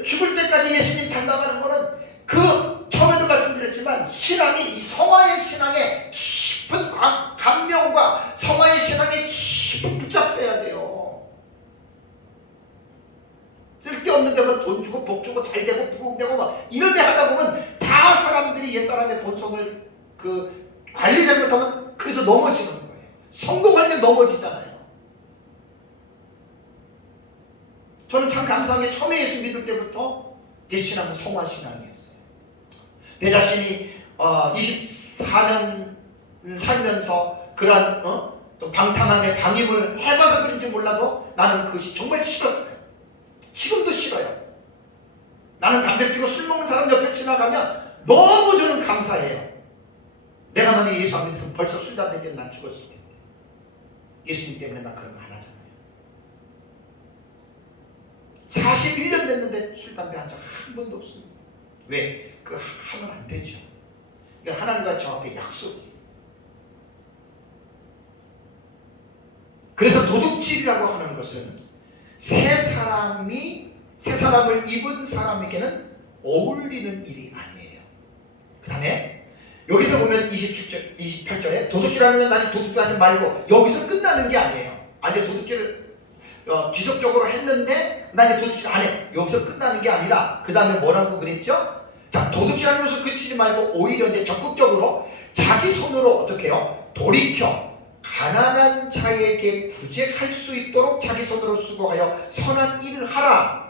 죽을 때까지 예수님 닮아가는 거는 처음에도 말씀드렸지만 신앙이 이 성화의 신앙에 깊은 감명과 성화의 신앙에 깊이 붙잡혀야 돼요. 쓸데없는 데만 돈 주고 복 주고 잘 되고 부흥되고 이런 데 하다 보면 다 사람들이 옛사람의 본성을 관리 잘못하면 그래서 넘어지는 거예요. 성공할 때 넘어지잖아요. 저는 참 감사한 게 처음에 예수 믿을 때부터 제 신앙은 성화신앙이었어요. 내 자신이 24년 살면서 그러한 또 방탕함에 방임을 해봐서 그런지 몰라도 나는 그것이 정말 싫었어요. 지금도 싫어요. 나는 담배 피고 술 먹는 사람 옆에 지나가면 너무 저는 감사해요. 내가 만약에 예수 안 믿었으면 벌써 술, 담배 때문에 난 죽었을 텐데. 예수님 때문에 나 그런 거 안 하잖아요. 41년 됐는데 술, 담배 한 적 한 번도 없습니다. 왜? 그거 하면 안 되죠. 그러니까 하나님과 저 앞에 약속이에요. 그래서 도둑질이라고 하는 것은 새 사람을 입은 사람에게는 어울리는 일이 아니에요. 그 다음에 여기서 보면 28절에 도둑질하는 건 아직 도둑질하지 말고, 여기서 끝나는 게 아니에요. 아니 도둑질을 지속적으로 했는데 나 이제 도둑질 안 해. 여기서 끝나는 게 아니라 그 다음에 뭐라고 그랬죠? 자, 도둑질하는 것을 그치지 말고 오히려 이제 적극적으로 자기 손으로 어떻게 해요? 돌이켜 가난한 자에게 구제할 수 있도록 자기 손으로 수고하여 선한 일을 하라.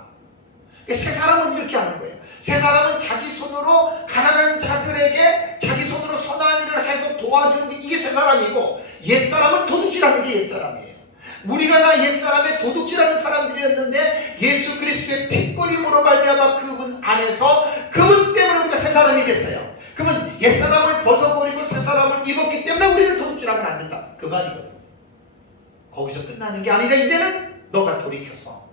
새 사람은 이렇게 하는 거예요. 새 사람은 자기 손으로 가난한 자들에게 자기 손으로 선한 일을 해서 도와주는 게 이게 새 사람이고, 옛 사람은 도둑질하는 게 옛 사람이에요. 우리가 다 옛 사람의 도둑질하는 사람들이었는데 예수 그리스도의 핏뿌림으로 말미암아 그분 안에서 그분 때문에 우리가 새 사람이 됐어요. 그러면 옛 사람을 벗어버리고 새 사람을 입었기 때문에 우리는 도둑질하면 안 된다, 그 말이거든요. 거기서 끝나는 게 아니라 이제는 너가 돌이켜서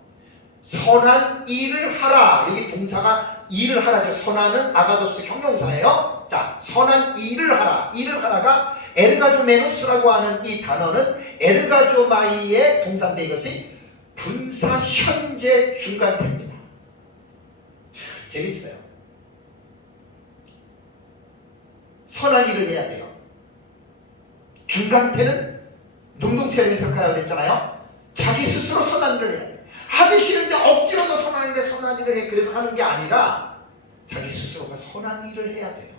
선한 일을 하라. 여기 동사가 일을 하라죠. 선한은 아가도스 형용사예요. 자, 선한 일을 하라. 일을 하라가 에르가조메노스라고 하는 이 단어는 에르가조마이의 동사인데 이것이 분사 현재 중간태입니다. 재밌어요. 선한 일을 해야 돼요. 중간태는 능동태로 해석하라고 그랬잖아요. 자기 스스로 선한 일을 해야 돼요. 하기 싫은데 억지로 너 선한 일을 해. 그래서 하는 게 아니라 자기 스스로가 선한 일을 해야 돼요.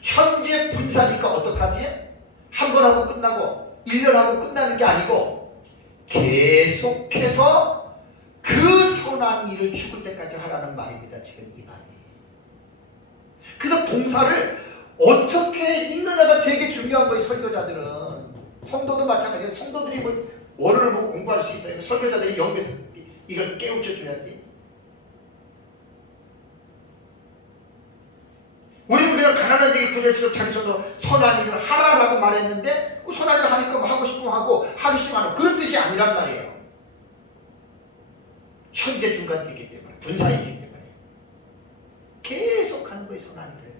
현재 분사니까 어떡하지? 한 번 하고 끝나고 1년 하고 끝나는 게 아니고 계속해서 그 선한 일을 죽을 때까지 하라는 말입니다. 지금 이 말이. 그래서 동사를 어떻게 읽느냐가 되게 중요한 거예요. 설교자들은. 성도도 마찬가지예요. 성도들이 뭐 원어를 보고 공부할 수 있어요. 설교자들이 여기서 이걸 깨우쳐 줘야지. 우리는 그냥 가난한 자에게 구제할수록 자기 손으로 선한 일을 하라라고 말했는데 그 선한 일을 하니까 뭐 하고 싶으면 하고 하기 싫으면 하는 그런 뜻이 아니란 말이에요. 현재 중간되기 때문에, 분사이기 때문에 계속 하는 거예요, 선한 일을.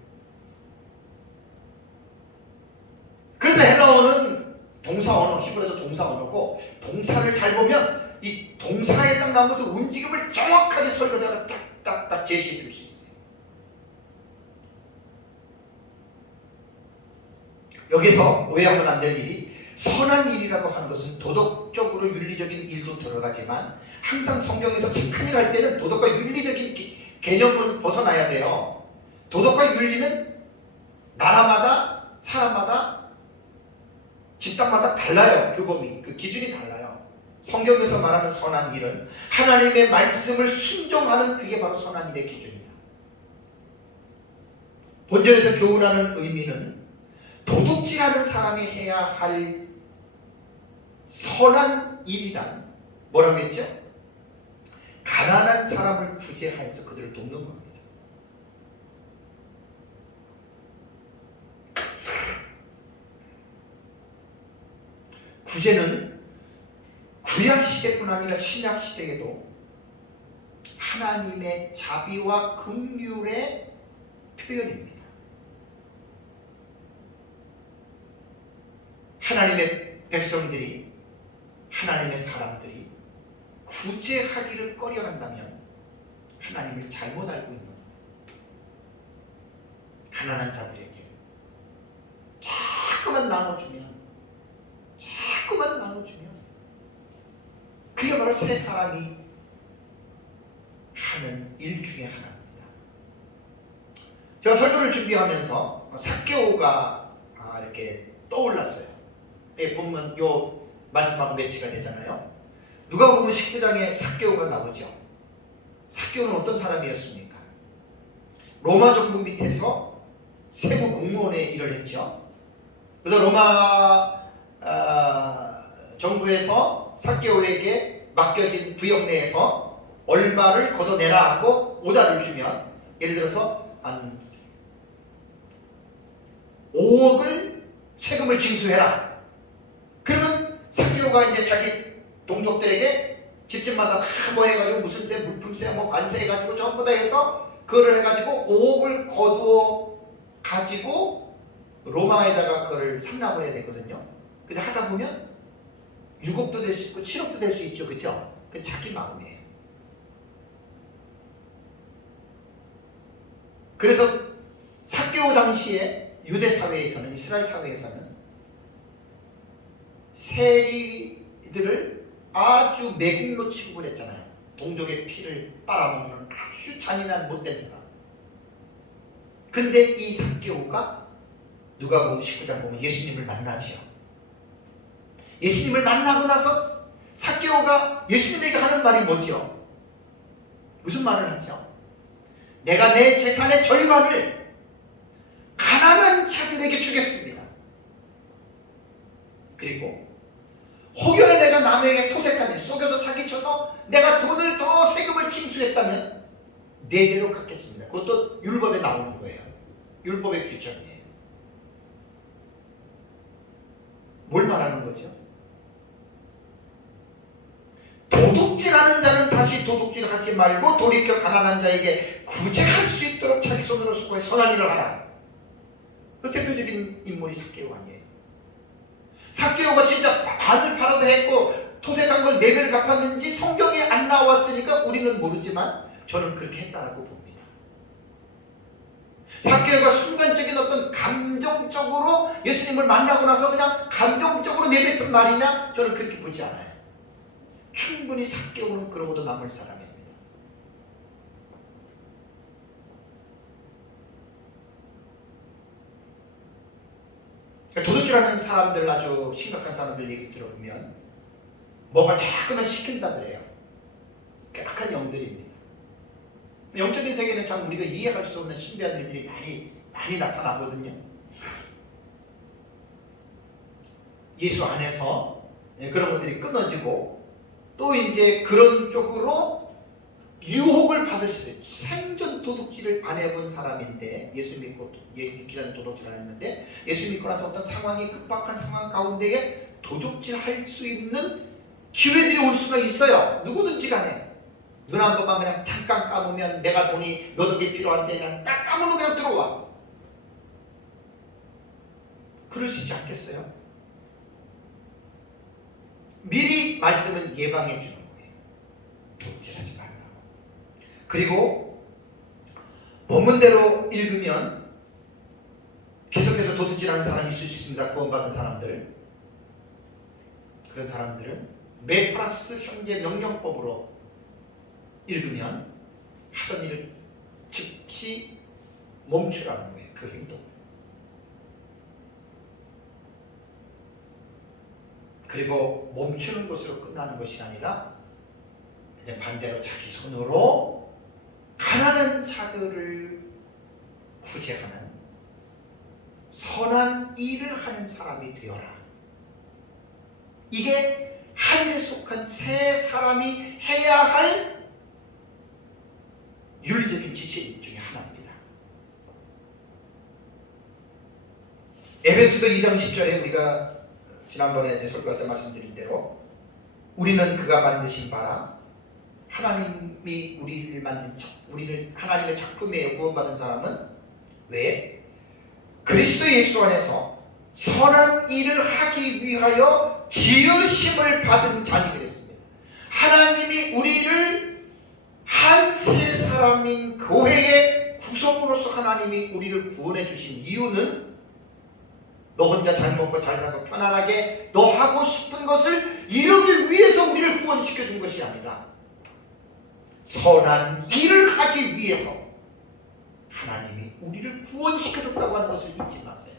그래서 헬라어는 동사 언어, 히브리어도 동사 언어고, 동사를 잘 보면 이 동사에 딱 나오면서 움직임을 정확하게 설교자가 딱딱딱 제시해 줄 수 있어요. 여기서 오해하면 안 될 일이, 선한 일이라고 하는 것은 도덕적으로 윤리적인 일도 들어가지만 항상 성경에서 착한 일 할 때는 도덕과 윤리적인 개념을 벗어나야 돼요. 도덕과 윤리는 나라마다 사람마다 집단마다 달라요. 규범이, 그 기준이 달라요. 성경에서 말하는 선한 일은 하나님의 말씀을 순종하는, 그게 바로 선한 일의 기준이다. 본절에서 교훈하는 의미는 도둑질하는 사람이 해야 할 선한 일이란 뭐라고 했죠? 가난한 사람을 구제하여서 그들을 돕는 겁니다. 구제는 구약시대뿐 아니라 신약시대에도 하나님의 자비와 긍휼의 표현입니다. 하나님의 백성들이, 하나님의 사람들이 구제하기를 꺼려한다면 하나님을 잘못 알고 있는 거예요. 가난한 자들에게 자꾸만 나눠주면 그게 바로 새 사람이 하는 일 중에 하나입니다. 제가 설교를 준비하면서 삭개오가 이렇게 떠올랐어요. 보면 요 말씀하고 매치가 되잖아요. 누가 보면 19장에 삭개오가 나오죠. 삭개오는 어떤 사람이었습니까? 로마 정부 밑에서 세무 공무원의 일을 했죠. 그래서 로마 정부에서 삭개오에게 맡겨진 구역 내에서 얼마를 걷어내라 하고 오다를 주면, 예를 들어서 한 5억을 세금을 징수해라. 그러면 삭개오가 이제 자기 동족들에게 집집마다 다 뭐 해가지고 무슨 세, 물품세, 뭐 관세 해가지고 전부 다 해서 그거를 해가지고 5억을 거두어 가지고 로마에다가 그걸 상납을 해야 되거든요. 근데 하다 보면 6억도 될 수 있고 7억도 될 수 있죠. 그죠? 그 자기 마음이에요. 그래서 삭개오 당시에 유대 사회에서는, 이스라엘 사회에서는 세리들을 아주 매국노 취급을 했잖아요. 동족의 피를 빨아먹는 아주 잔인한 못된 사람. 근데 이 삭개오가 누가 보면 19장 보면 예수님을 만나지요. 예수님을 만나고 나서 삭개오가 예수님에게 하는 말이 뭐지요? 무슨 말을 하죠? 내가 내 재산의 절반을 가난한 자들에게 주겠습니다. 그리고 혹여나 내가 남에게 토색한 일, 속여서 사기쳐서 내가 돈을 더 세금을 징수했다면 4배로 갚겠습니다. 그것도 율법에 나오는 거예요. 율법의 규정이에요. 뭘 말하는 거죠? 도둑질하는 자는 다시 도둑질하지 말고 돌이켜 가난한 자에게 구제할 수 있도록 자기 손으로 수고해 선한 일을 하라. 그 대표적인 인물이 삭개오 아니에요. 삭개오가 진짜 반을 팔아서 했고 토색한 걸 4배를 갚았는지 성경에 안 나왔으니까 우리는 모르지만 저는 그렇게 했다라고 봅니다. 삭개오가 순간적인 어떤 감정적으로 예수님을 만나고 나서 그냥 감정적으로 내뱉은 말이냐? 저는 그렇게 보지 않아요. 충분히 삭개오는 그러고도 남을 사람입니다. 도둑질하는 사람들, 아주 심각한 사람들 얘기 들어보면 뭐가 자꾸만 시킨다 그래요. 악한 영들입니다. 영적인 세계는 참 우리가 이해할 수 없는 신비한 일들이 많이 나타나거든요. 예수 안에서 그런 것들이 끊어지고 또 이제 그런 쪽으로 유혹을 받을 수 있어요. 생전 도둑질을 안 해본 사람인데, 예수 믿고 믿기 전에 도둑질 안 했는데 예수 믿고 나서 어떤 상황이 급박한 상황 가운데에 도둑질 할 수 있는 기회들이 올 수가 있어요. 누구든지 간에. 눈 한 번만 그냥 잠깐 감으면 내가 돈이 몇 억이 필요한데 그냥 딱 감으면 그냥 들어와. 그러시지 않겠어요? 미리 말씀은 예방해 주는 거예요. 도둑질하지 말라고. 그리고 본문대로 읽으면 계속해서 도둑질하는 사람이 있을 수 있습니다. 구원받은 사람들. 그런 사람들은 매 플러스 현재 명령법으로 읽으면 하던 일을 즉시 멈추라는 거예요. 그 행동. 그리고 멈추는 것으로 끝나는 것이 아니라 이제 반대로 자기 손으로 가난한 자들을 구제하는 선한 일을 하는 사람이 되어라. 이게 하늘에 속한 새 사람이 해야 할 윤리적인 지침 중에 하나입니다. 에베소서 2장 10절에 우리가 지난번에 이제 설교할 때 말씀드린 대로 우리는 그가 만드신 바라 하나님이 우리를 만든 우리를 하나님의 작품에 구원받은 사람은 왜? 그리스도 예수 안에서 선한 일을 하기 위하여 지으심을 받은 자니 그랬습니다. 하나님이 우리를 한 새 사람인 교회의 구성으로서 하나님이 우리를 구원해 주신 이유는 너 혼자 잘 먹고 잘 살고 편안하게 너 하고 싶은 것을 이루기 위해서 우리를 구원시켜 준 것이 아니라 선한 일을 하기 위해서 하나님이 우리를 구원시켜 줬다고 하는 것을 잊지 마세요.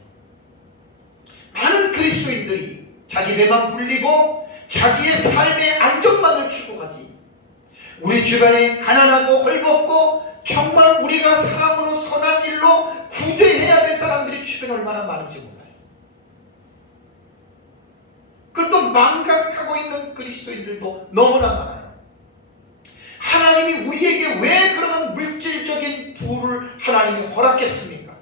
많은 그리스도인들이 자기 배만 불리고 자기의 삶의 안정만을 추구하지, 우리 주변에 가난하고 헐벗고 정말 우리가 사람으로 선한 일로 구제해야 될 사람들이 주변에 얼마나 많은지 몰라요. 그걸 또 망각하고 있는 그리스도인들도 너무나 많아요. 하나님이 우리에게 왜 그런 물질적인 부를 하나님이 허락했습니까?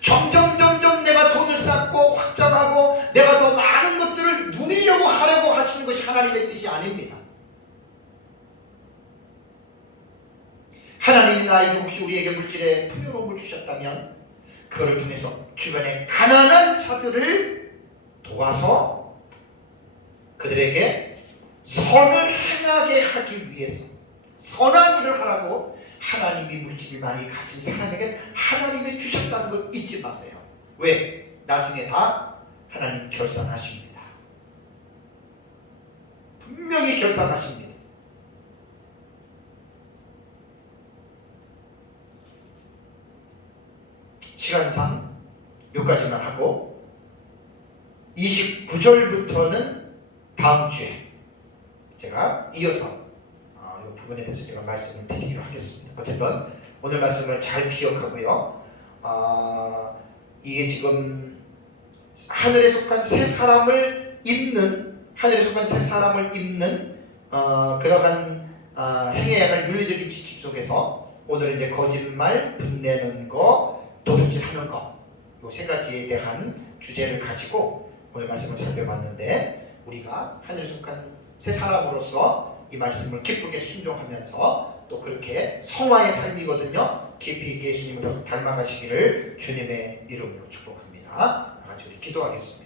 점점 내가 돈을 쌓고 확장하고 내가 더 많은 것들을 누리려고 하려고 하시는 것이 하나님의 뜻이 아닙니다. 하나님이 나에게 혹시 우리에게 물질의 풍요로움을 주셨다면 그걸 통해서 주변에 가난한 자들을 도와서 그들에게 선을 행하게 하기 위해서 선한 일을 하라고 하나님이 물질을 많이 가진 사람에게 하나님이 주셨다는 걸 잊지 마세요. 왜? 나중에 다 하나님 결산하십니다. 분명히 결산하십니다. 시간상 몇 가지만 하고 29절부터는 다음 주에 제가 이어서 이 부분에 대해서 제가 말씀을 드리기로 하겠습니다. 어쨌든 오늘 말씀을 잘 기억하고요. 이게 지금 하늘에 속한 새 사람을 입는 그러한 행해야 할 윤리적인 지침 속에서 오늘 이제 거짓말, 분내는 거, 도둑질하는 거, 요 세 가지에 대한 주제를 가지고 오늘 말씀을 살펴봤는데, 우리가 하늘에 속한 새 사람으로서 이 말씀을 기쁘게 순종하면서 또 그렇게 성화의 삶이거든요. 깊이 예수님을 닮아가시기를 주님의 이름으로 축복합니다. 다 같이 우리 기도하겠습니다.